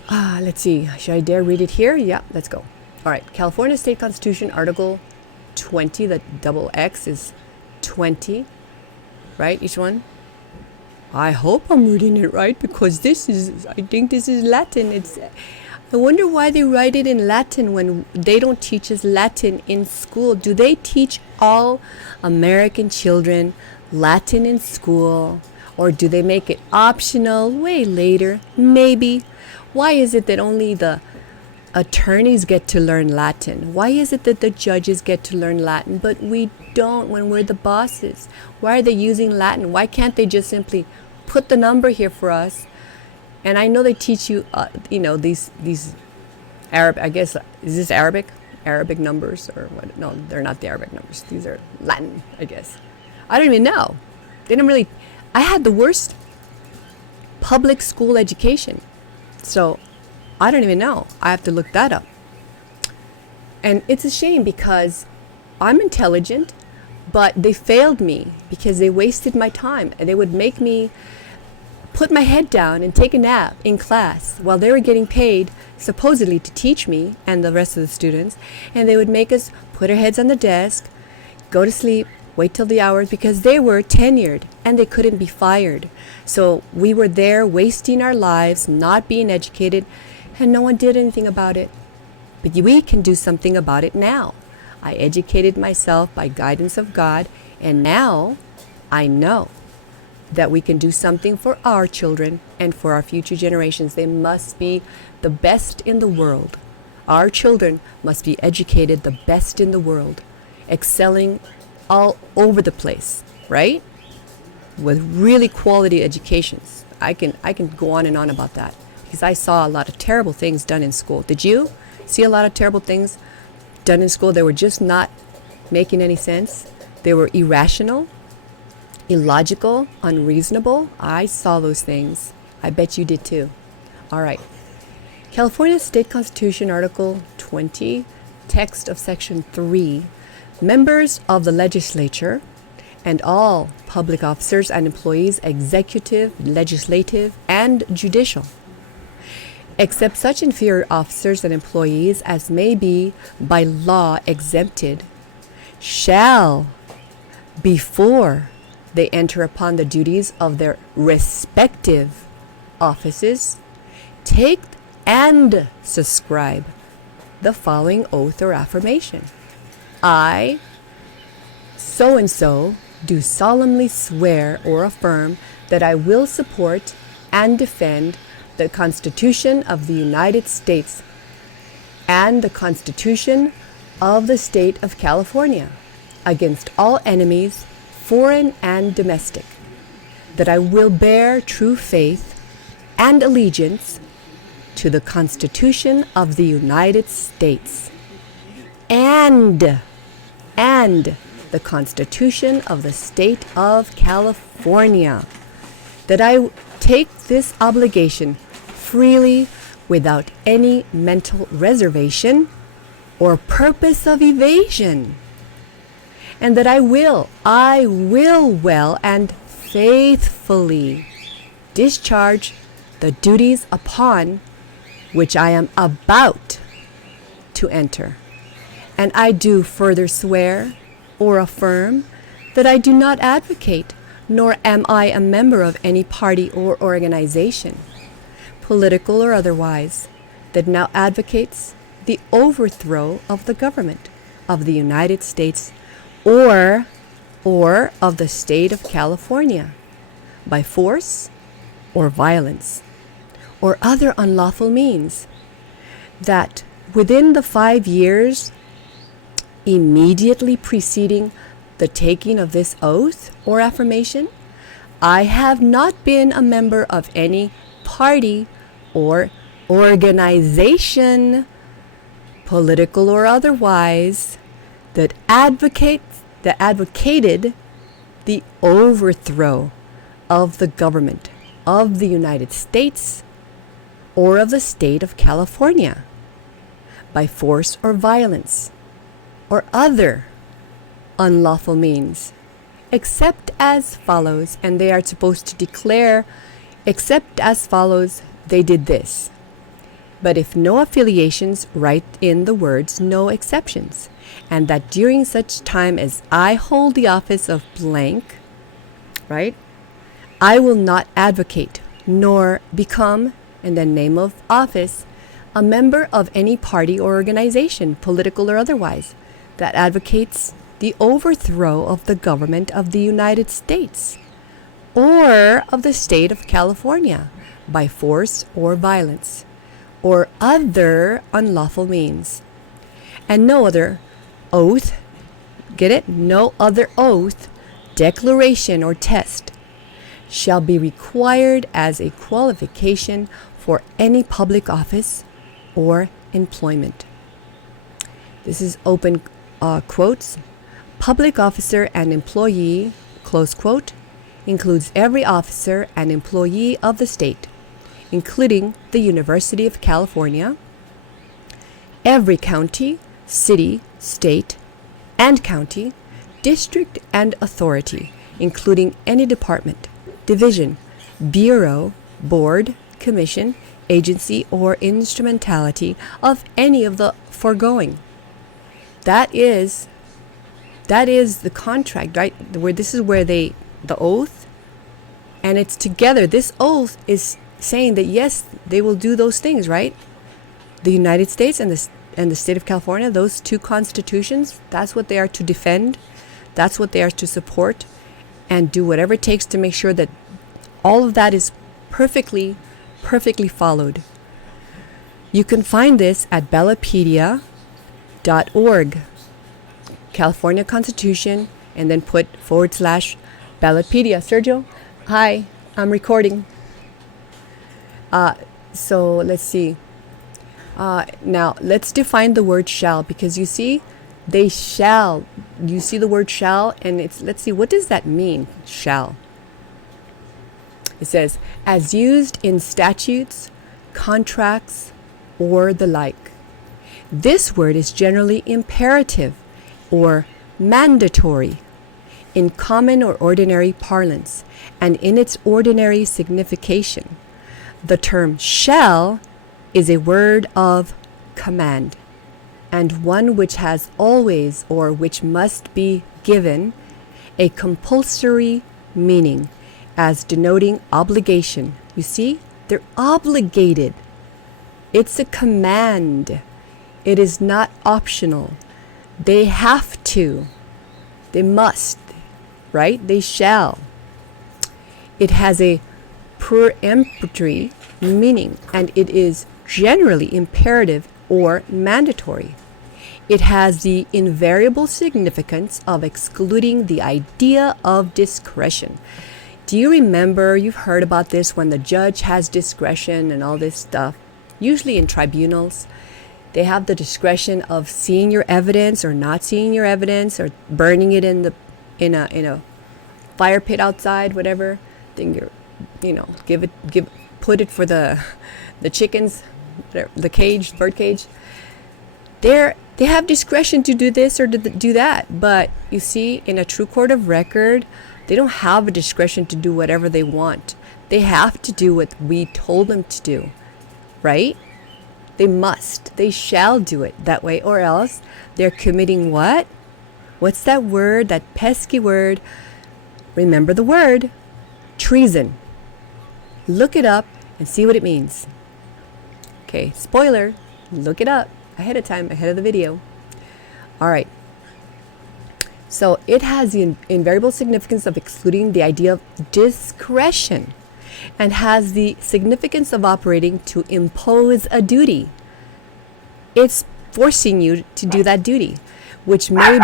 let's see, should I dare read it here? Yeah, let's go. All right, California State Constitution, Article 20, the double X is 20. Right, each one. I hope I'm reading it right, because I think this is Latin. I wonder why they write it in Latin when they don't teach us Latin in school. Do they teach all American children Latin in school? Or do they make it optional way later? Maybe. Why is it that only the attorneys get to learn Latin? Why is it that the judges get to learn Latin, but we don't when we're the bosses? Why are they using Latin? Why can't they just simply put the number here for us? And I know they teach you, these Arab, I guess, is this Arabic? Arabic numbers or what? No, they're not the Arabic numbers. These are Latin, I guess. I don't even know. I had the worst public school education. So I don't even know. I have to look that up. And it's a shame because I'm intelligent, but they failed me because they wasted my time. And they would make me put my head down and take a nap in class while they were getting paid supposedly to teach me and the rest of the students. And they would make us put our heads on the desk, go to sleep, wait till the hours, because they were tenured and they couldn't be fired. So we were there wasting our lives, not being educated, and no one did anything about it. But we can do something about it now. I educated myself by guidance of God, and now I know that we can do something for our children and for our future generations. They must be the best in the world. Our children must be educated the best in the world, excelling all over the place, right? With really quality educations. I can go on and on about that because I saw a lot of terrible things done in school. Did you see a lot of terrible things done in school? They were just not making any sense. They were irrational, illogical, unreasonable. I saw those things. I bet you did too. All right. California State Constitution, Article 20, text of Section 3. Members of the legislature and all public officers and employees, executive, legislative, and judicial, except such inferior officers and employees as may be by law exempted, shall, before they enter upon the duties of their respective offices, take and subscribe the following oath or affirmation. I, so and so, do solemnly swear or affirm that I will support and defend the Constitution of the United States and the Constitution of the State of California against all enemies, foreign and domestic, that I will bear true faith and allegiance to the Constitution of the United States and the Constitution of the State of California, that I take this obligation freely without any mental reservation or purpose of evasion, and that I will well and faithfully discharge the duties upon which I am about to enter. And I do further swear or affirm that I do not advocate, nor am I a member of any party or organization, political or otherwise, that now advocates the overthrow of the government of the United States or of the state of California by force or violence or other unlawful means, that within the 5 years immediately preceding the taking of this oath or affirmation, I have not been a member of any party or organization, political or otherwise, that advocated the overthrow of the government of the United States or of the state of California by force or violence or other unlawful means, except as follows. And they are supposed to declare, except as follows, they did this. But if no affiliations, write in the words no exceptions, and that during such time as I hold the office of blank, right, I will not advocate nor become, in the name of office, a member of any party or organization, political or otherwise, that advocates the overthrow of the government of the United States or of the state of California by force or violence or other unlawful means. And no other oath, get it? No other oath, declaration, or test shall be required as a qualification for any public office or employment. This is open quotes. Public officer and employee, close quote, includes every officer and employee of the state, including the University of California, every county, city, state, and county, district, and authority, including any department, division, bureau, board, commission, agency, or instrumentality of any of the foregoing. That is the contract, right? Where this is where the oath, and it's together. This oath is saying that yes, they will do those things, right? The United States and and the state of California, those two constitutions, that's what they are to defend. That's what they are to support and do whatever it takes to make sure that all of that is perfectly followed. You can find this at Bellapedia.org, California Constitution, and then put /Bellapedia. Sergio, hi, I'm recording. So let's see. Now let's define the word shall, because you see, they shall. You see the word shall, and let's see, what does that mean, shall? It says, as used in statutes, contracts, or the like. This word is generally imperative or mandatory in common or ordinary parlance and in its ordinary signification. The term shall is a word of command, and one which has always or which must be given a compulsory meaning as denoting obligation. You see, they're obligated. It's a command. It is not optional. They have to. They must, right? They shall. It has a peremptory meaning, and it is generally imperative or mandatory. It has the invariable significance of excluding the idea of discretion. Do you remember, you've heard about this, when the judge has discretion and all this stuff, usually in tribunals, they have the discretion of seeing your evidence or not seeing your evidence, or burning it in a fire pit outside, whatever. Then put it for the chickens, the cage, bird cage. They have discretion to do this or to do that, but you see, in a true court of record, they don't have a discretion to do whatever they want. They have to do what we told them to do, right? They must. They shall do it that way, or else they're committing what? What's that word? That pesky word. Remember the word. Treason. Look it up and see what it means. Okay, spoiler. Look it up ahead of time, ahead of the video. All right. So it has the invariable significance of excluding the idea of discretion, and has the significance of operating to impose a duty. It's forcing you to do that duty, which may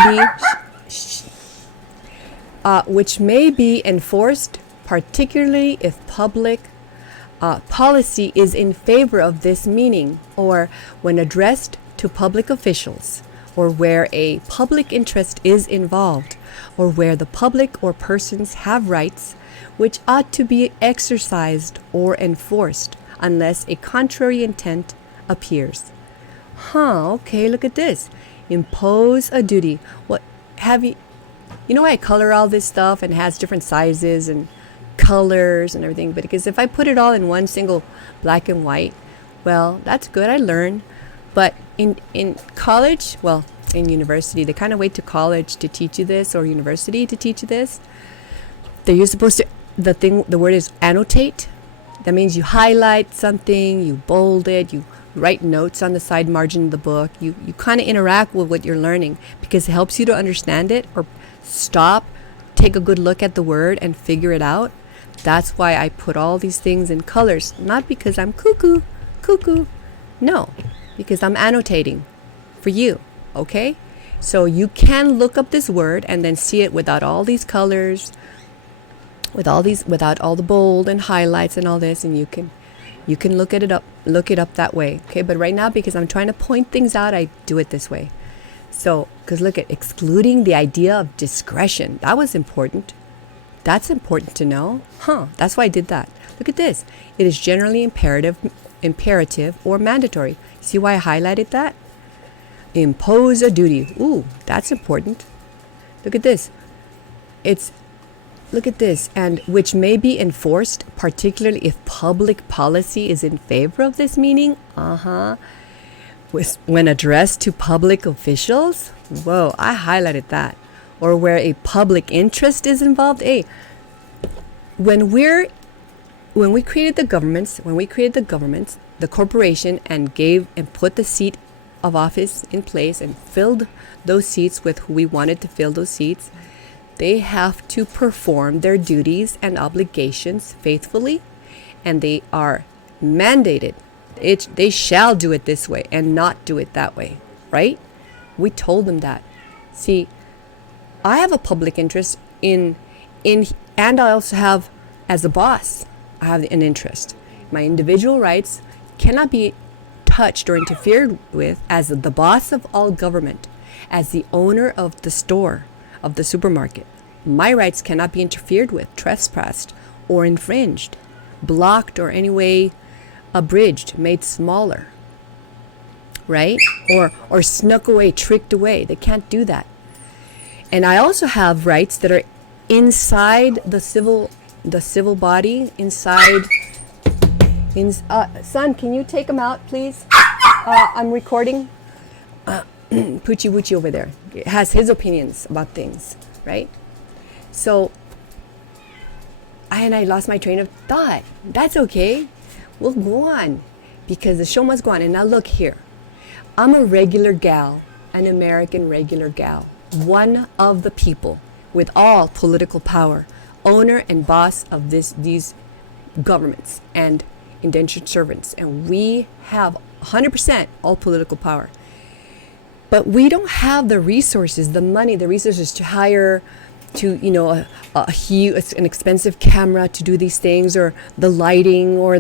be enforced, particularly if public policy is in favor of this meaning, or when addressed to public officials, or where a public interest is involved, or where the public or persons have rights which ought to be exercised or enforced unless a contrary intent appears. Okay, look at this. Impose a duty. What have you know, I color all this stuff and it has different sizes and colors and everything, but because if I put it all in one single black and white, well, that's good, I learn. But in college, well, in university, they kind of wait to college to teach you this, or university to teach you this. You're supposed to, the word is annotate. That means you highlight something, you bold it, you write notes on the side margin of the book. You kind of interact with what you're learning, because it helps you to understand it, or stop, take a good look at the word and figure it out. That's why I put all these things in colors, not because I'm cuckoo. No, because I'm annotating for you, okay? So you can look up this word and then see it without all these colors, without all the bold and highlights and all this, and you can look it up that way, okay? But right now, because I'm trying to point things out, I do it this way. So, because look at excluding the idea of discretion. That was important. That's important to know. That's why I did that. Look at this. It is generally imperative or mandatory. See why I highlighted that? Impose a duty. Ooh, that's important. Look at this. Look at this. And which may be enforced, particularly if public policy is in favor of this meaning. When addressed to public officials. Whoa, I highlighted that. Or where a public interest is involved. Hey, when we created the governments, the corporation, and put the seat of office in place and filled those seats with who we wanted to fill those seats, they have to perform their duties and obligations faithfully, and they are mandated. They shall do it this way and not do it that way, right? We told them that. See, I have a public interest in, and I also have, as a boss, I have an interest. My individual rights cannot be touched or interfered with as the boss of all government, as the owner of the store, of the supermarket. My rights cannot be interfered with, trespassed, or infringed, blocked, or any way abridged, made smaller, right? Or snuck away, tricked away. They can't do that. And I also have rights that are inside the civil body, inside. Son, can you take him out, please? I'm recording. Poochie Woochie over there has his opinions about things, right? So, I lost my train of thought. That's okay. We'll go on because the show must go on. And now look here. I'm a regular gal, an American regular gal, one of the people with all political power, owner and boss of these governments and indentured servants. And we have 100% all political power. But we don't have the resources, the money, the resources to hire, to, a huge, an expensive camera to do these things, or the lighting, or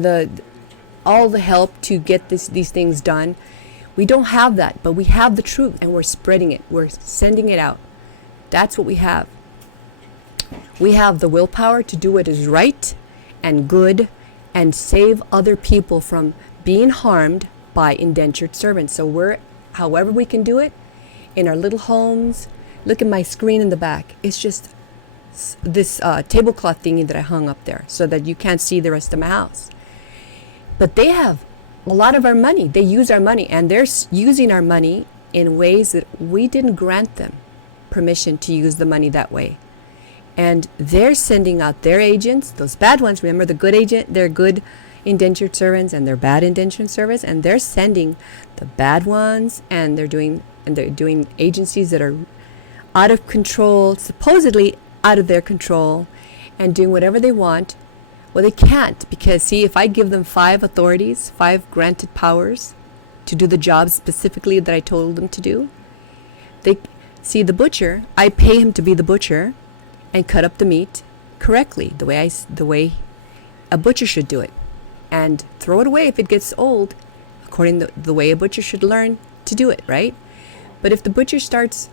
all the help to get these things done. We don't have that, but we have the truth, and we're spreading it. We're sending it out. That's what we have. We have the willpower to do what is right and good and save other people from being harmed by indentured servants. So however we can do it, in our little homes. Look at my screen in the back. It's just this tablecloth thingy that I hung up there so that you can't see the rest of my house. But they have a lot of our money. They use our money, and they're using our money in ways that we didn't grant them permission to use the money that way. And they're sending out their agents, those bad ones. Remember, the good agent, they're good indentured servants, and they're bad indentured servants, and they're sending the bad ones, and they're doing agencies that are out of control, supposedly out of their control, and doing whatever they want. Well, they can't, because see, if I give them 5 authorities, 5 granted powers to do the job specifically that I told them to do, they see the butcher. I pay him to be the butcher and cut up the meat correctly, the way a butcher should do it, and throw it away if it gets old, according to the way a butcher should learn to do it, right? But if the butcher starts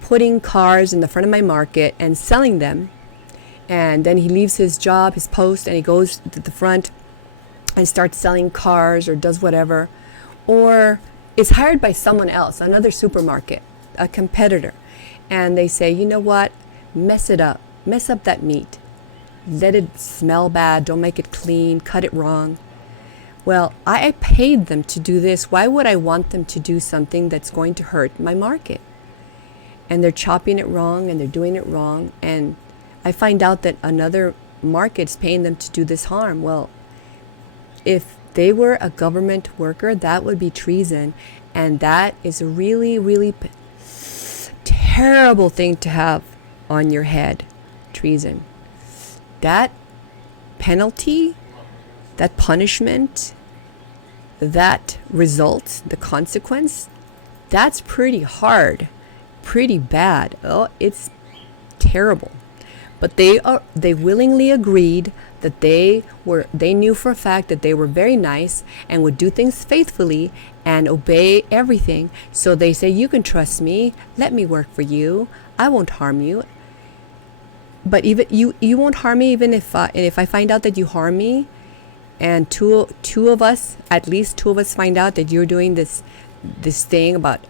putting cars in the front of my market and selling them, and then he leaves his job, his post, and he goes to the front and starts selling cars or does whatever, or is hired by someone else, another supermarket, a competitor, and they say, you know what, mess up that meat, let it smell bad, don't make it clean, cut it wrong. Well, I paid them to do this. Why would I want them to do something that's going to hurt my market? And they're chopping it wrong, and they're doing it wrong, and I find out that another market's paying them to do this harm. Well, if they were a government worker, that would be treason, and that is a really, really terrible thing to have on your head. Treason. That penalty, that punishment, that result, the consequence, that's pretty hard, pretty bad. Oh, it's terrible. But they willingly agreed that they knew for a fact that they were very nice and would do things faithfully and obey everything. So they say, you can trust me, let me work for you, I won't harm you. But even you won't harm me, even if I find out that you harm me, and two of us, at least 2 of us, find out that you're doing this thing about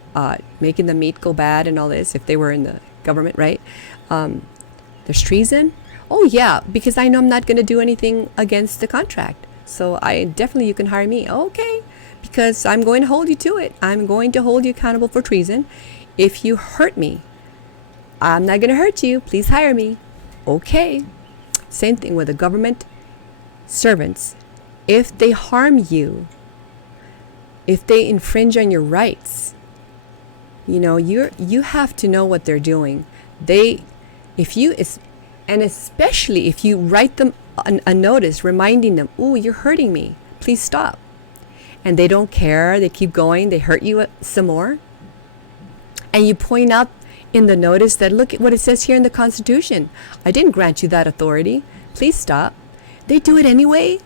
making the meat go bad and all this. If they were in the government, right? There's treason. Oh yeah, because I know I'm not going to do anything against the contract. So you can hire me. Okay, because I'm going to hold you to it. I'm going to hold you accountable for treason. If you hurt me, I'm not going to hurt you. Please hire me. Okay. Same thing with the government servants. If they harm you, if they infringe on your rights, you have to know what they're doing. And especially if you write them a notice reminding them, "Ooh, you're hurting me. Please stop." And they don't care. They keep going. They hurt you some more. And you point out in the notice that, "Look at what it says here in the Constitution. I didn't grant you that authority. Please stop." They do it anyway.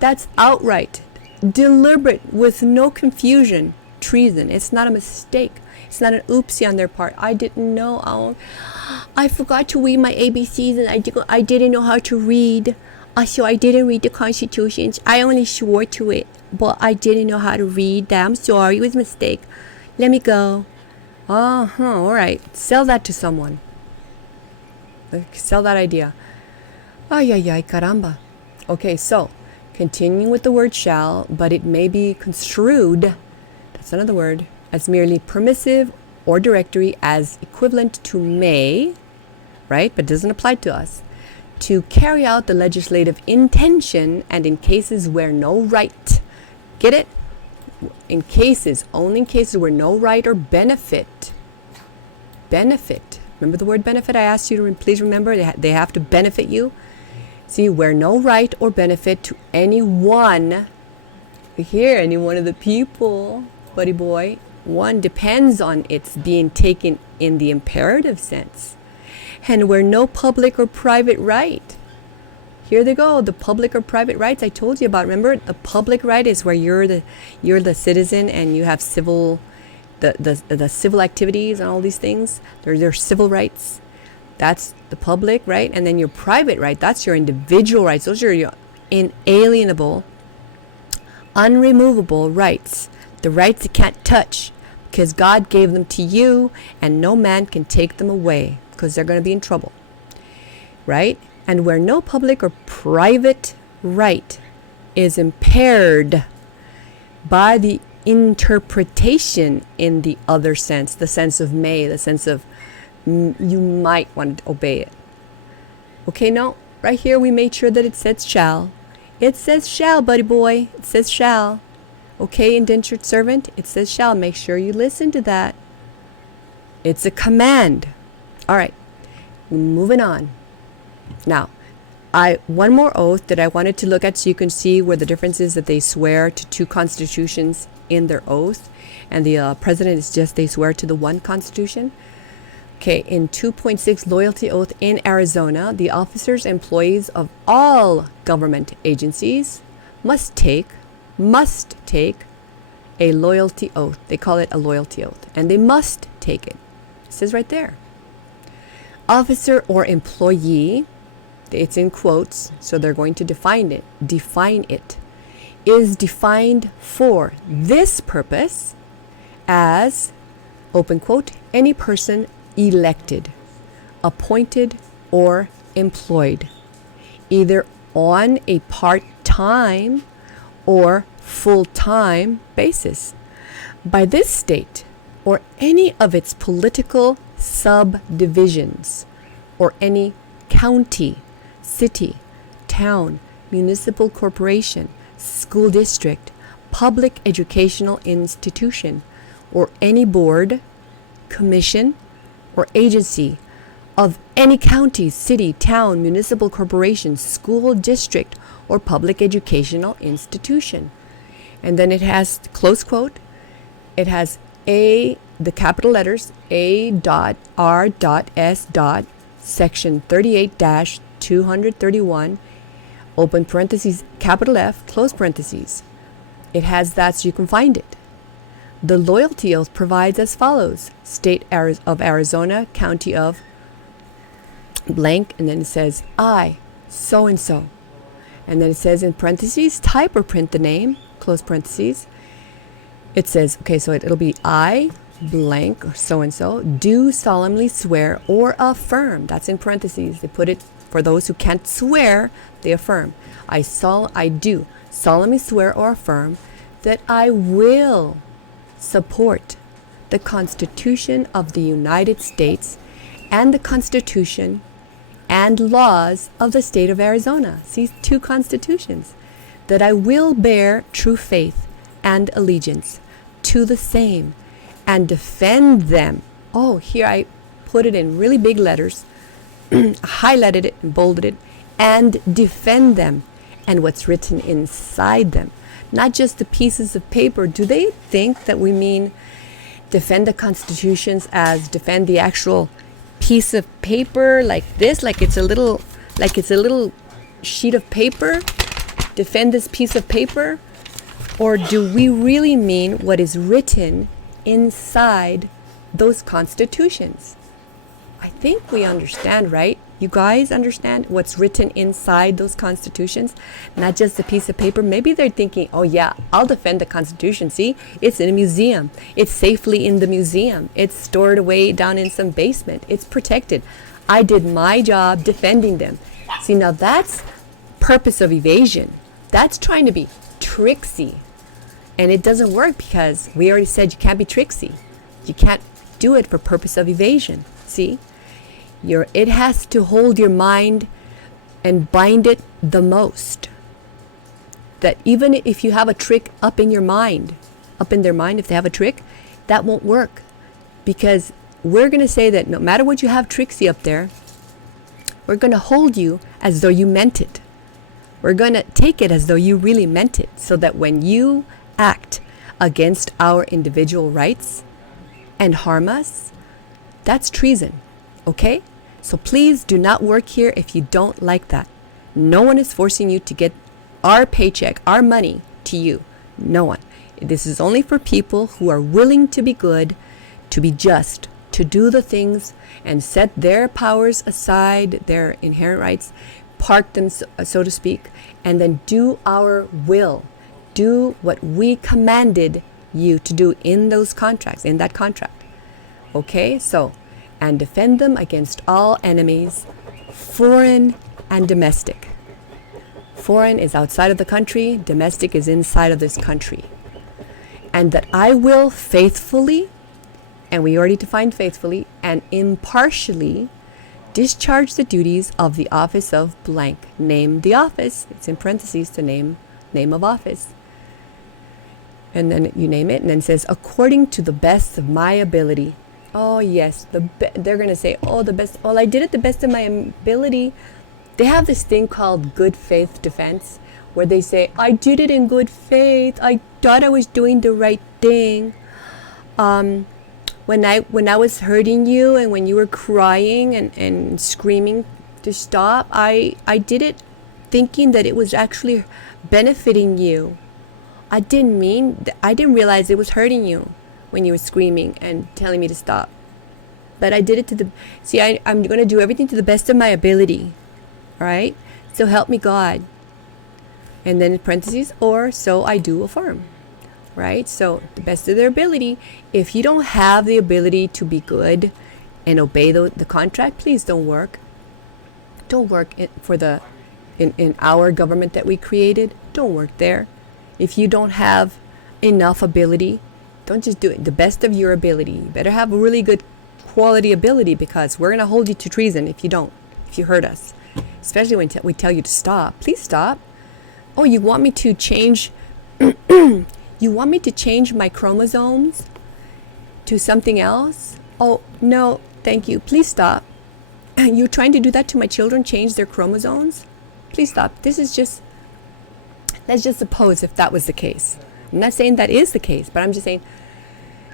That's outright, deliberate, with no confusion, treason. It's not a mistake. It's not an oopsie on their part. "I didn't know. Oh, I forgot to read my ABCs and I didn't know how to read. So I didn't read the Constitution. I only swore to it, but I didn't know how to read that. I'm sorry. It was a mistake. Let me go." All right. Sell that to someone. Sell that idea. Ay, ay, ay, caramba. Okay, so continuing with the word shall, but it may be construed, that's another word, as merely permissive or directory, as equivalent to may, right? But it doesn't apply to us. To carry out the legislative intention, and in cases where no right, get it? Only in cases where no right or benefit, remember the word benefit? I asked you to please remember, they have to benefit you. See, where no right or benefit to any one of the people, buddy boy, one depends on its being taken in the imperative sense. And where no public or private right. Here they go, the public or private rights I told you about. Remember, the public right is where you're the citizen and you have civil, the civil activities and all these things. They're civil rights. That's the public, right? And then your private right, that's your individual rights. Those are your inalienable, unremovable rights. The rights you can't touch because God gave them to you and no man can take them away because they're going to be in trouble, right? And where no public or private right is impaired by the interpretation in the other sense, the sense of may, the sense of you might want to obey it. Okay, no, right here we made sure that it says shall. It says shall, buddy boy. It says shall. Okay, indentured servant, it says shall. Make sure you listen to that. It's a command. All right, moving on. Now, one more oath that I wanted to look at so you can see where the difference is that they swear to two constitutions in their oath, and the president is just, they swear to the one constitution. Okay, in 2.6 loyalty oath in Arizona, the officers, employees of all government agencies must take a loyalty oath. They call it a loyalty oath, and they must take it. It says right there. Officer or employee, it's in quotes, so they're going to define it, is defined for this purpose as, open quote, any person elected, appointed, or employed, either on a part-time or full-time basis by this state or any of its political subdivisions or any county, city, town, municipal corporation, school district, public educational institution, or any board, commission, or agency of any county, city, town, municipal corporation, school district, or public educational institution. And then it has, close quote, it has the capital letters, A.R.S. Section 38-231, open parentheses, capital F, close parentheses. It has that so you can find it. The loyalty oath provides as follows: State of Arizona, County of blank, and then it says I, so-and-so. And then it says in parentheses, type or print the name, close parentheses. It says, okay, so it'll be I, blank, or so-and-so, do solemnly swear or affirm. That's in parentheses. They put it for those who can't swear, they affirm. I do solemnly swear or affirm that I will support the Constitution of the United States and the Constitution and laws of the state of Arizona. See, two constitutions. That I will bear true faith and allegiance to the same and defend them. Oh, here I put it in really big letters, highlighted it and bolded it, and defend them and what's written inside them. Not just the pieces of paper. Do they think that we mean defend the constitutions as defend the actual piece of paper like this, like it's a little sheet of paper? Defend this piece of paper? Or do we really mean what is written inside those constitutions? I think we understand, right? You guys understand what's written inside those constitutions? Not just a piece of paper. Maybe they're thinking, oh yeah, I'll defend the Constitution. See, it's in a museum. It's safely in the museum. It's stored away down in some basement. It's protected. I did my job defending them. See, now that's purpose of evasion. That's trying to be tricksy. And it doesn't work because we already said you can't be tricksy. You can't do it for purpose of evasion. See? It has to hold your mind and bind it the most. That even if you have a trick up in their mind, if they have a trick, that won't work. Because we're going to say that no matter what you have tricksy up there, we're going to hold you as though you meant it. We're going to take it as though you really meant it. So that when you act against our individual rights and harm us, that's treason. Okay? So please do not work here if you don't like that. No one is forcing you to get our paycheck, our money to you. No one. This is only for people who are willing to be good, to be just, to do the things and set their powers aside, their inherent rights, park them, so to speak, and then do our will. Do what we commanded you to do in those contracts, in that contract. Okay? So, and defend them against all enemies, foreign and domestic. Foreign is outside of the country, domestic is inside of this country. And that I will faithfully, and we already defined faithfully, and impartially discharge the duties of the office of blank. Name the office. It's in parentheses to name of office. And then you name it, and then it says, according to the best of my ability. Oh, yes, they're going to say, oh, the best. Well, I did it the best of my ability. They have this thing called good faith defense, where they say, I did it in good faith. I thought I was doing the right thing. When I was hurting you and when you were crying and screaming to stop, I did it thinking that it was actually benefiting you. I didn't realize it was hurting you when you were screaming and telling me to stop. But I did it I'm going to do everything to the best of my ability. All right? So help me God. And then in parentheses, or so I do affirm. Right? So the best of their ability. If you don't have the ability to be good and obey the contract, please don't work. Don't work in our government that we created. Don't work there. If you don't have enough ability, don't just do it the best of your ability. You better have a really good quality ability, because we're going to hold you to treason if you hurt us. Especially when we tell you to stop. Please stop. Oh, you want me to change my chromosomes to something else? Oh, no, thank you. Please stop. You're trying to do that to my children, change their chromosomes? Please stop. Let's just suppose if that was the case. I'm not saying that is the case, but I'm just saying,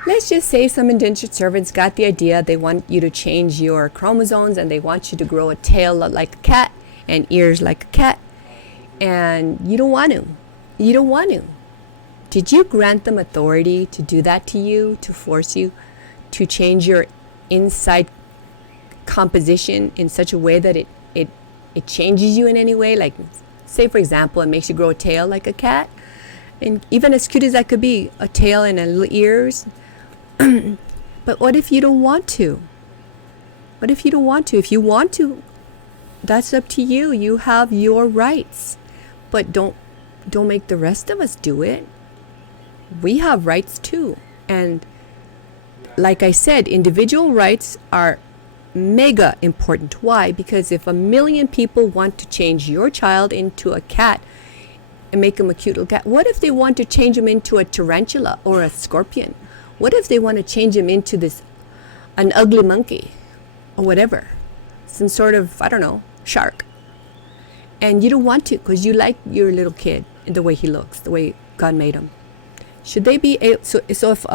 let's just say some indentured servants got the idea. They want you to change your chromosomes and they want you to grow a tail like a cat and ears like a cat. And you don't want to. You don't want to. Did you grant them authority to do that to you, to force you to change your inside composition in such a way that it changes you in any way? Like, say, for example, it makes you grow a tail like a cat. And even as cute as that could be, a tail and a little ears. But what if you don't want to? What if you don't want to? If you want to, that's up to you. You have your rights. But don't make the rest of us do it. We have rights too. And like I said, individual rights are mega important. Why? Because if 1 million people want to change your child into a cat, and make him a cute little cat? What if they want to change him into a tarantula or a scorpion? What if they want to change him into an ugly monkey or whatever? Some sort of, I don't know, shark. And you don't want to because you like your little kid and the way he looks, the way God made him. Should they be able, so if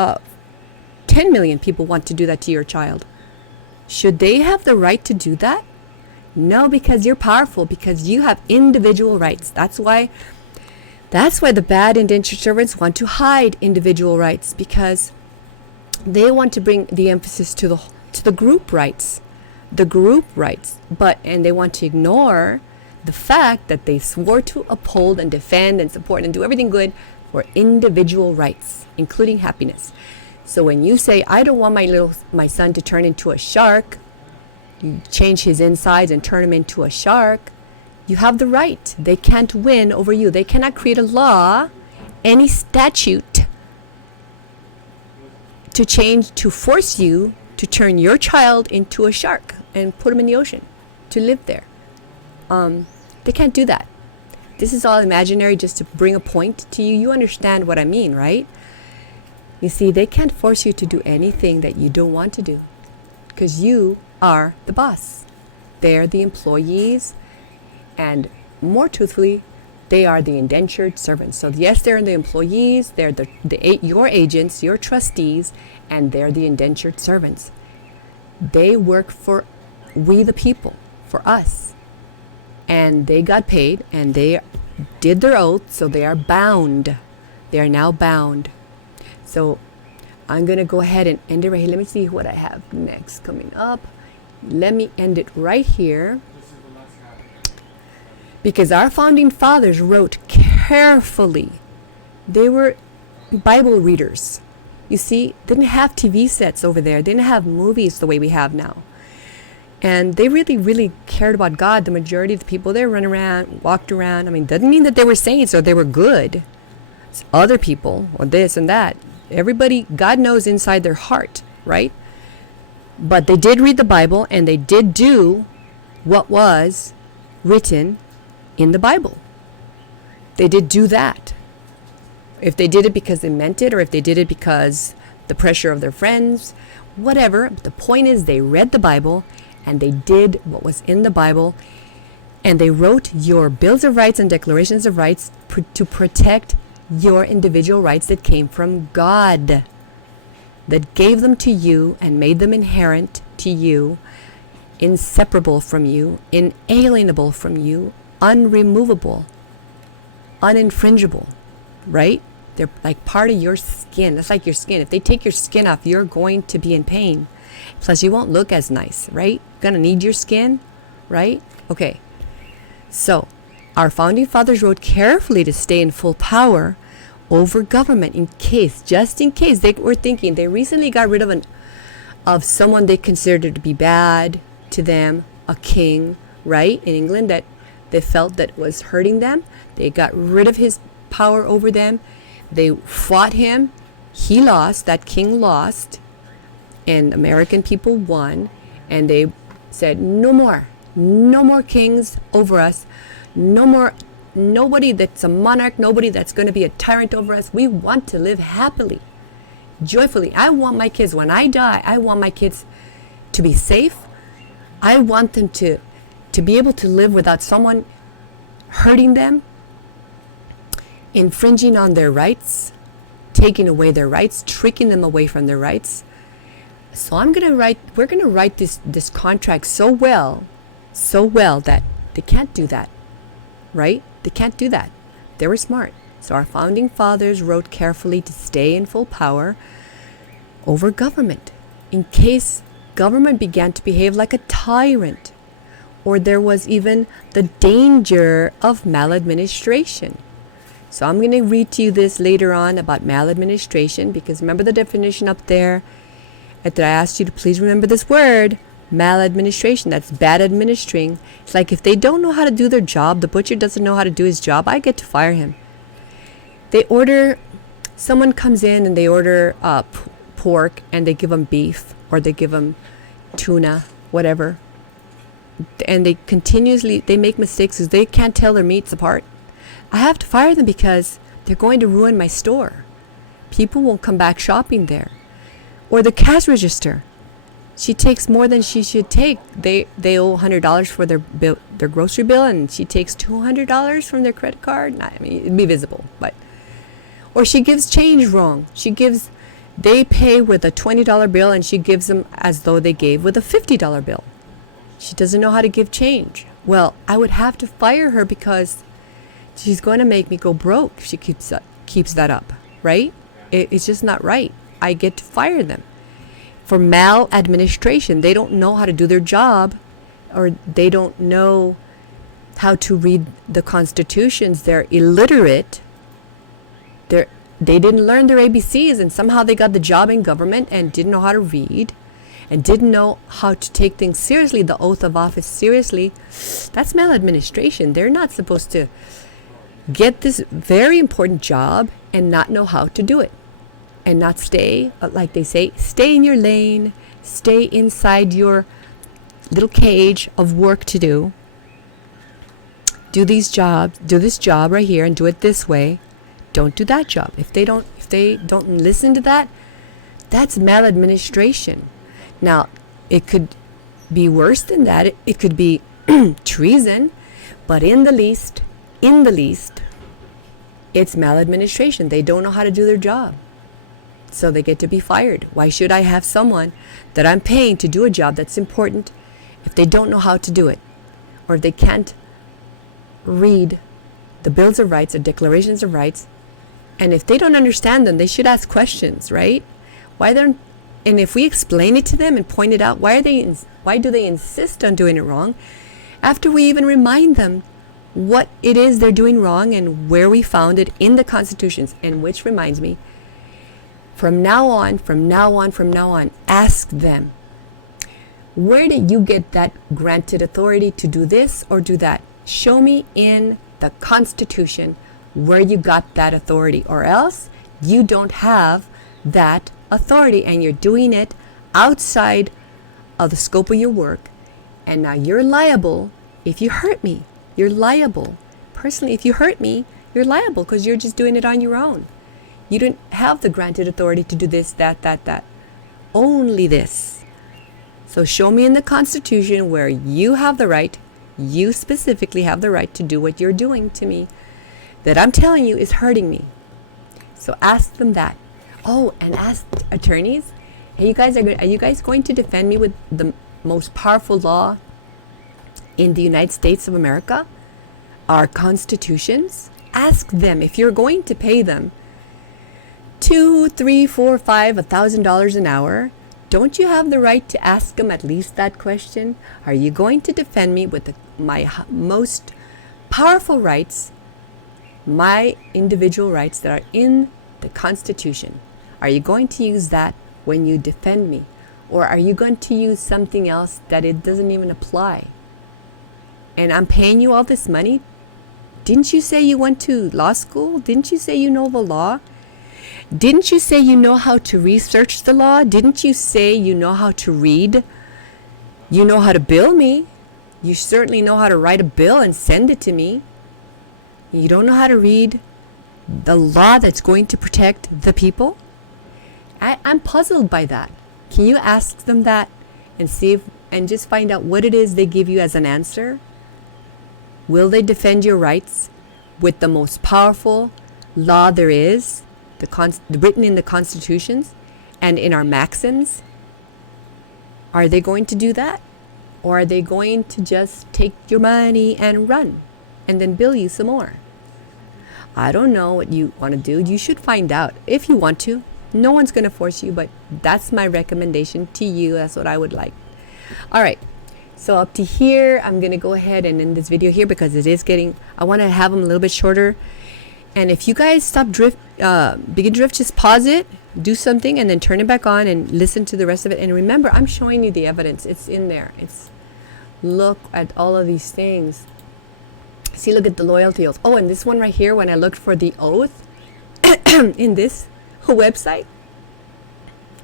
10 million people want to do that to your child, should they have the right to do that? No, because you're powerful, because you have individual rights. That's why the bad indentured servants want to hide individual rights, because they want to bring the emphasis to the group rights, and they want to ignore the fact that they swore to uphold and defend and support and do everything good for individual rights, including happiness. So when you say, I don't want my son to turn into a shark, you change his insides and turn him into a shark, you have the right. They can't win over you. They cannot create a law, any statute, to force you to turn your child into a shark and put him in the ocean to live there. They can't do that. This is all imaginary, just to bring a point to you. You understand what I mean, right? You see, they can't force you to do anything that you don't want to do, because you are the boss. They're the employees, and more truthfully, they are the indentured servants. So yes, they're the employees, they're your agents, your trustees, and they're the indentured servants. They work for we the people, for us. And they got paid, and they did their oath, so they are bound. They are now bound. So I'm going to go ahead and end it right here. Let me see what I have next coming up. Let me end it right here. Because our founding fathers wrote carefully. They were Bible readers. You see, they didn't have TV sets over there. They didn't have movies the way we have now. And they really, really cared about God. The majority of the people, they run around, walked around. I mean, doesn't mean that they were saints or they were good. It's other people or this and that. Everybody, God knows inside their heart, right? But they did read the Bible, and they did do what was written in the Bible. They did do that. If they did it because they meant it, or if they did it because the pressure of their friends, whatever. But the point is, they read the Bible, and they did what was in the Bible, and they wrote your Bills of Rights and Declarations of Rights to protect your individual rights that came from God, that gave them to you and made them inherent to you, inseparable from you, inalienable from you, unremovable, uninfringible, right? They're like part of your skin. That's like your skin. If they take your skin off, you're going to be in pain. Plus, you won't look as nice, right? Gonna need your skin, right? Okay. So, our founding fathers wrote carefully to stay in full power over government just in case they were thinking. They recently got rid of someone they considered to be bad to them, a king, right? In England, that they felt that was hurting them. They got rid of his power over them. They fought him. He lost. That king lost. And American people won. And they said, no more kings over us. No more, nobody that's a monarch, nobody that's going to be a tyrant over us. We want to live happily, joyfully. I want my kids, when I die, I want my kids to be safe. I want them to be able to live without someone hurting them, infringing on their rights, taking away their rights, tricking them away from their rights. So we're going to write this contract so well that they can't do that. Right? They can't do that. They were smart. So our founding fathers wrote carefully to stay in full power over government, in case government began to behave like a tyrant, or there was even the danger of maladministration. So I'm going to read to you this later on about maladministration, because remember the definition up there that I asked you to please remember this word. Maladministration, that's bad administering. It's like if they don't know how to do their job, the butcher doesn't know how to do his job, I get to fire him. Someone comes in and they order pork, and they give them beef, or they give them tuna, whatever. And they make mistakes because they can't tell their meats apart. I have to fire them because they're going to ruin my store. People won't come back shopping there. Or the cash register. She takes more than she should take. They owe $100 for their grocery bill, and she takes $200 from their credit card. I mean, it'd be visible, but. Or she gives change wrong. They pay with a $20 bill, and she gives them as though they gave with a $50 bill. She doesn't know how to give change. Well, I would have to fire her because she's going to make me go broke if she keeps that up, right? It's just not right. I get to fire them for maladministration. They don't know how to do their job, or they don't know how to read the constitutions. They're illiterate. They didn't learn their ABCs, and somehow they got the job in government and didn't know how to read and didn't know how to take things seriously, the oath of office seriously. That's maladministration. They're not supposed to get this very important job and not know how to do it. And not stay, like they say, stay in your lane, stay inside your little cage of work to do. Do this job right here and do it this way. Don't do that job. If they don't listen to that, that's maladministration. Now, it could be worse than that. It could be treason, but in the least, it's maladministration. They don't know how to do their job. So they get to be fired. Why should I have someone that I'm paying to do a job that's important if they don't know how to do it? Or if they can't read the Bills of Rights or Declarations of Rights? And if they don't understand them, they should ask questions, right? And if we explain it to them and point it out, why do they insist on doing it wrong after we even remind them what it is they're doing wrong and where we found it in the constitutions? And which reminds me, from now on, ask them, where did you get that granted authority to do this or do that? Show me in the Constitution where you got that authority, or else you don't have that authority and you're doing it outside of the scope of your work. And now you're liable if you hurt me. You're liable. Personally, if you hurt me, you're liable because you're just doing it on your own. You don't have the granted authority to do this, that. Only this. So show me in the Constitution where you have the right, you specifically have the right to do what you're doing to me, that I'm telling you is hurting me. So ask them that. Oh, and ask attorneys, are you guys going to defend me with the most powerful law in the United States of America? Our constitutions? Ask them if you're going to pay them $2, $3, $4, $5, $1,000 an hour. Don't you have the right to ask them at least that question? Are you going to defend me with my most powerful rights, my individual rights that are in the Constitution? Are you going to use that when you defend me? Or are you going to use something else that it doesn't even apply? And I'm paying you all this money? Didn't you say you went to law school? Didn't you say you know the law? Didn't you say you know how to research the law? Didn't you say you know how to read? You know how to bill me. You certainly know how to write a bill and send it to me. You don't know how to read the law that's going to protect the people? I'm puzzled by that. Can you ask them that and see and just find out what it is they give you as an answer? Will they defend your rights with the most powerful law there is, written in the constitutions and in our maxims? Are they going to do that? Or are they going to just take your money and run and then bill you some more? I don't know what you want to do. You should find out if you want to. No one's going to force you, but that's my recommendation to you. That's what I would like. All right. So up to here, I'm going to go ahead and end this video here because it is getting, I want to have them a little bit shorter. And if you guys begin drift, just pause it, do something, and then turn it back on and listen to the rest of it. And remember, I'm showing you the evidence. It's in there. Look at all of these things. See, look at the loyalty oath. Oh, and this one right here, when I looked for the oath in this website,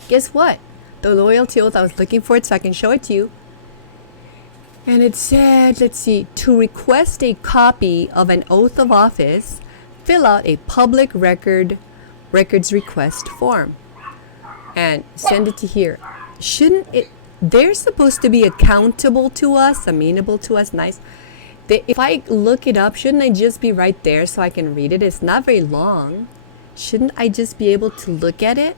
guess what? The loyalty oath, I was looking for it so I can show it to you. And it said, let's see, to request a copy of an oath of office fill out a public records request form and send it to here. Shouldn't it? They're supposed to be accountable to us, amenable to us, nice. If I look it up, shouldn't I just be right there so I can read it? It's not very long. Shouldn't I just be able to look at it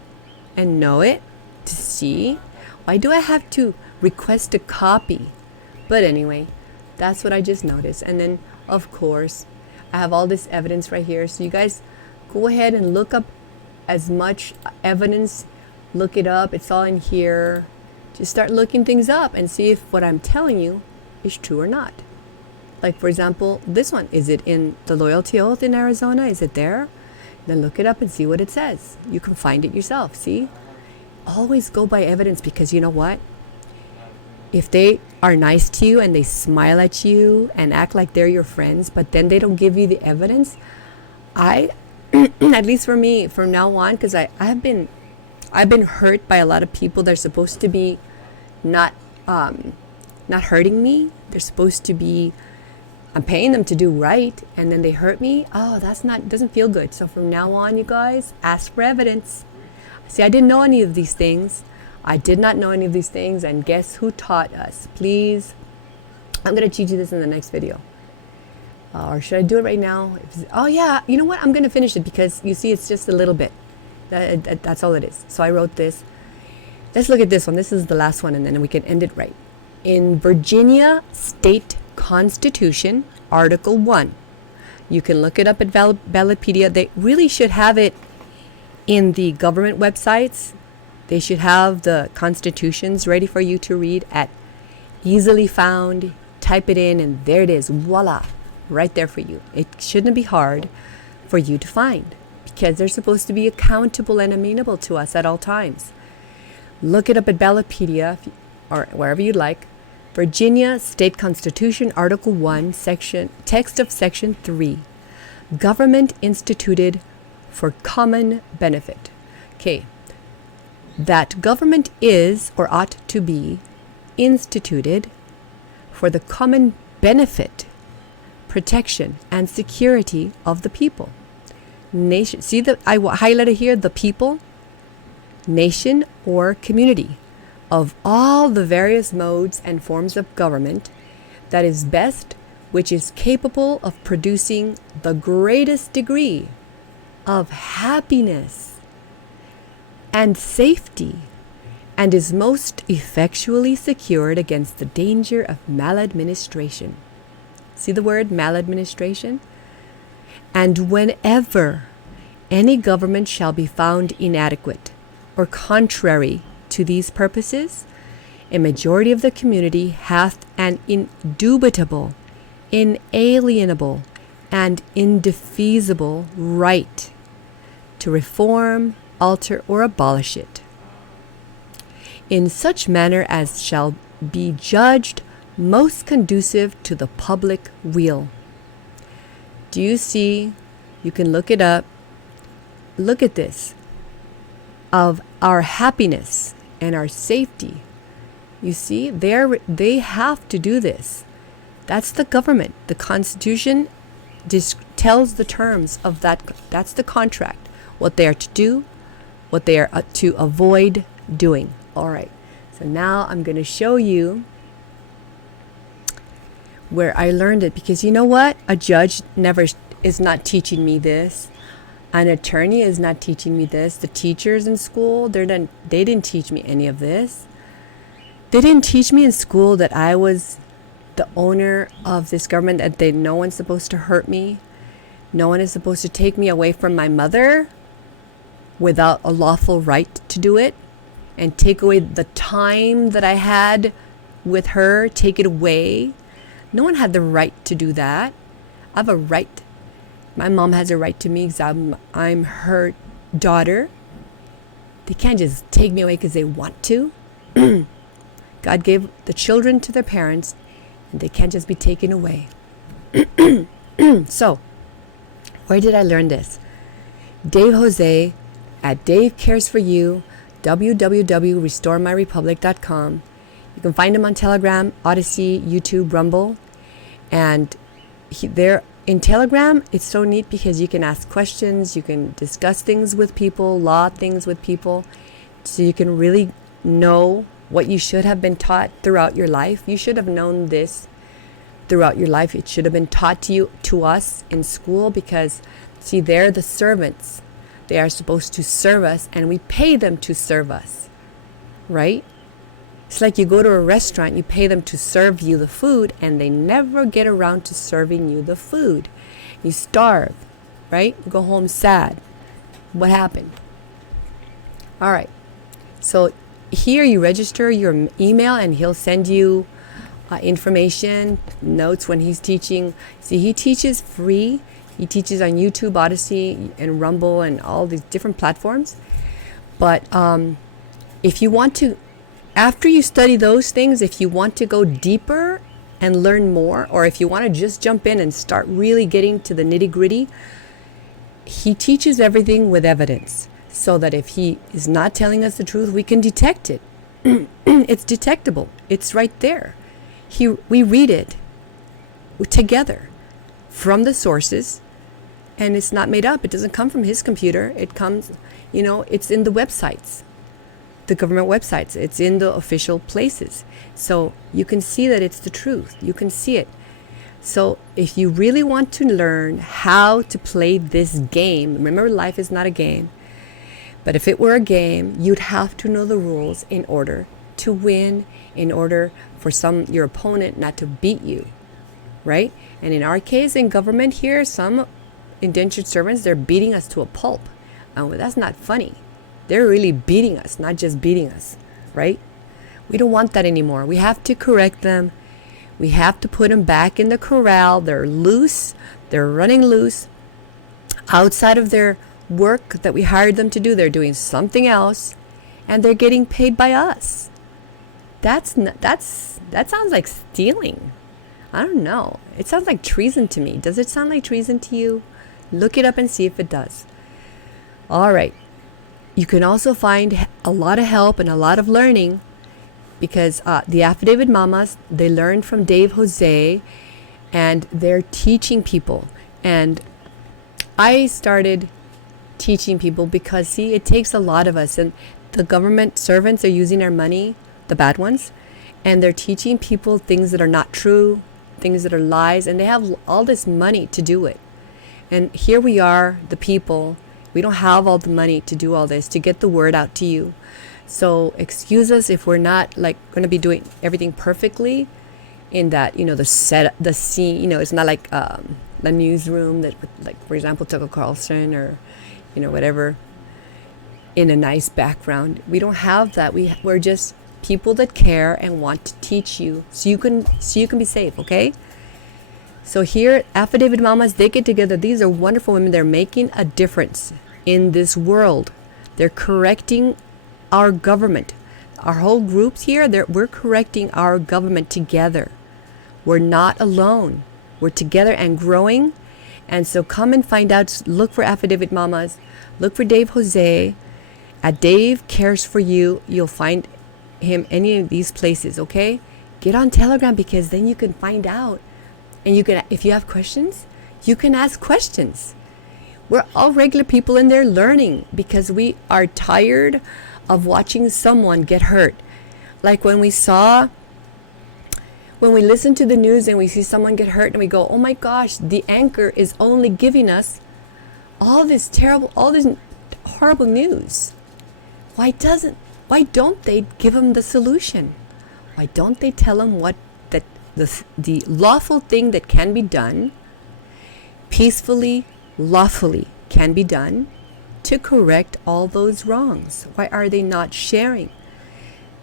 and know it, to see? Why do I have to request a copy? But anyway, that's what I just noticed. And then, of course, I have all this evidence right here. So you guys go ahead and look up as much evidence. Look it up. It's all in here. Just start looking things up and see if what I'm telling you is true or not. Like, for example, this one. Is it in the loyalty oath in Arizona? Is it there? Then look it up and see what it says. You can find it yourself. See? Always go by evidence, because you know what? If they are nice to you and they smile at you and act like they're your friends, but then they don't give you the evidence, at least for me, from now on, because I've been hurt by a lot of people. They're supposed to be not hurting me. They're supposed to be, I'm paying them to do right, and then they hurt me. Oh, doesn't feel good. So from now on, you guys, ask for evidence. See, I didn't know any of these things. I did not know any of these things, and guess who taught us? Please, I'm going to teach you this in the next video. Or should I do it right now? Oh yeah, you know what? I'm going to finish it, because you see, it's just a little bit. That's all it is. So I wrote this. Let's look at this one. This is the last one, and then we can end it right. In Virginia State Constitution, Article 1. You can look it up at Ballotpedia. They really should have it in the government websites. They should have the constitutions ready for you to read at easily found. Type it in, and there it is. Voila. Right there for you. It shouldn't be hard for you to find, because they're supposed to be accountable and amenable to us at all times. Look it up at Ballotpedia or wherever you like. Virginia State Constitution, Article 1, text of Section 3. Government instituted for common benefit. Okay. That government is, or ought to be, instituted for the common benefit, protection, and security of the people. Nation. See, I highlighted here, the people, nation, or community, of all the various modes and forms of government, that is best, which is capable of producing the greatest degree of happiness and safety, and is most effectually secured against the danger of maladministration. See the word maladministration? And whenever any government shall be found inadequate or contrary to these purposes, a majority of the community hath an indubitable, inalienable, and indefeasible right to reform, alter, or abolish it, in such manner as shall be judged most conducive to the public weal. Do you see? You can look it up. Look at this. Of our happiness and our safety. You see, they have to do this. That's the government. The Constitution tells the terms of that. That's the contract. What they are to do, what they are to avoid doing. All right. So now I'm going to show you where I learned it, because you know what? A judge is not teaching me this. An attorney is not teaching me this. The teachers in school, they didn't teach me any of this. They didn't teach me in school that I was the owner of this government, that no one's supposed to hurt me. No one is supposed to take me away from my mother without a lawful right to do it, and take away the time that I had with her, take it away. No one had the right to do that. I have a right. My mom has a right to me because I'm her daughter. They can't just take me away because they want to. God gave the children to their parents, and they can't just be taken away. So, where did I learn this? Dave Jose at Dave Cares For You, www.restoremyrepublic.com. You can find him on Telegram, Odyssey, YouTube, Rumble, and in Telegram, it's so neat because you can ask questions, you can discuss things with people, law things with people, so you can really know what you should have been taught throughout your life. You should have known this throughout your life. It should have been taught to us in school, because see, they're the servants. They are supposed to serve us, and we pay them to serve us, right? It's like you go to a restaurant, you pay them to serve you the food, and they never get around to serving you the food. You starve, right? You go home sad. What happened? All right. So here you register your email, and he'll send you information, notes when he's teaching. See, he teaches free. He teaches on YouTube, Odyssey, and Rumble, and all these different platforms. But if you want to, after you study those things, if you want to go deeper and learn more, or if you want to just jump in and start really getting to the nitty-gritty, he teaches everything with evidence, so that if he is not telling us the truth, we can detect it. It's detectable. It's right there. We read it together from the sources, and it's not made up. It doesn't come from his computer. It comes, it's in the websites, the government websites. It's in the official places. So you can see that it's the truth. You can see it. So if you really want to learn how to play this game, remember, life is not a game. But if it were a game, you'd have to know the rules in order to win, in order for your opponent not to beat you, right? And in our case, in government here, some indentured servants, they're beating us to a pulp. And that's not funny. They're really beating us, not just beating us, right? We don't want that anymore. We have to correct them. We have to put them back in the corral. They're loose. They're running loose outside of their work that we hired them to do. They're doing something else, and they're getting paid by us. That sounds like stealing. I don't know. It sounds like treason to me. Does it sound like treason to you? Look it up and see if it does. All right. You can also find a lot of help and a lot of learning, because the Affidavit Mamas, they learned from Dave Jose, and they're teaching people. And I started teaching people because, see, it takes a lot of us, and the government servants are using our money, the bad ones, and they're teaching people things that are not true, things that are lies, and they have all this money to do it. And here we are, the people, we don't have all the money to do all this, to get the word out to you. So excuse us if we're not going to be doing everything perfectly, in that, the scene, it's not like the newsroom that, for example, Tucker Carlson or, whatever, in a nice background. We don't have that. We're just people that care and want to teach you so you can be safe, okay? So here, Affidavit Mamas, they get together. These are wonderful women. They're making a difference in this world. They're correcting our government. Our whole groups here, we're correcting our government together. We're not alone. We're together and growing. And so come and find out. Look for Affidavit Mamas. Look for Dave Jose. At Dave Cares for You, you'll find him any of these places, okay? Get on Telegram, because then you can find out. And you can, if you have questions, you can ask questions. We're all regular people in there learning, because we are tired of watching someone get hurt. Like when we listen to the news and we see someone get hurt, and we go, oh my gosh, the anchor is only giving us all this horrible news. Why don't they give them the solution? Why don't they tell them what the lawful thing that can be done, peacefully, lawfully can be done, to correct all those wrongs? Why are they not sharing?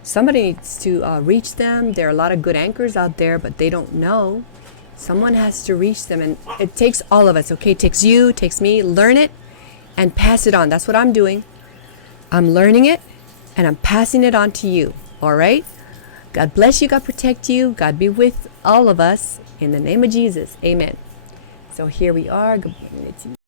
Somebody needs to reach them. There are a lot of good anchors out there, but they don't know. Someone has to reach them, and it takes all of us, okay? It takes you, it takes me. Learn it and pass it on. That's what I'm doing. I'm learning it, and I'm passing it on to you, all right? God bless you. God protect you. God be with all of us. In the name of Jesus, amen. So here we are.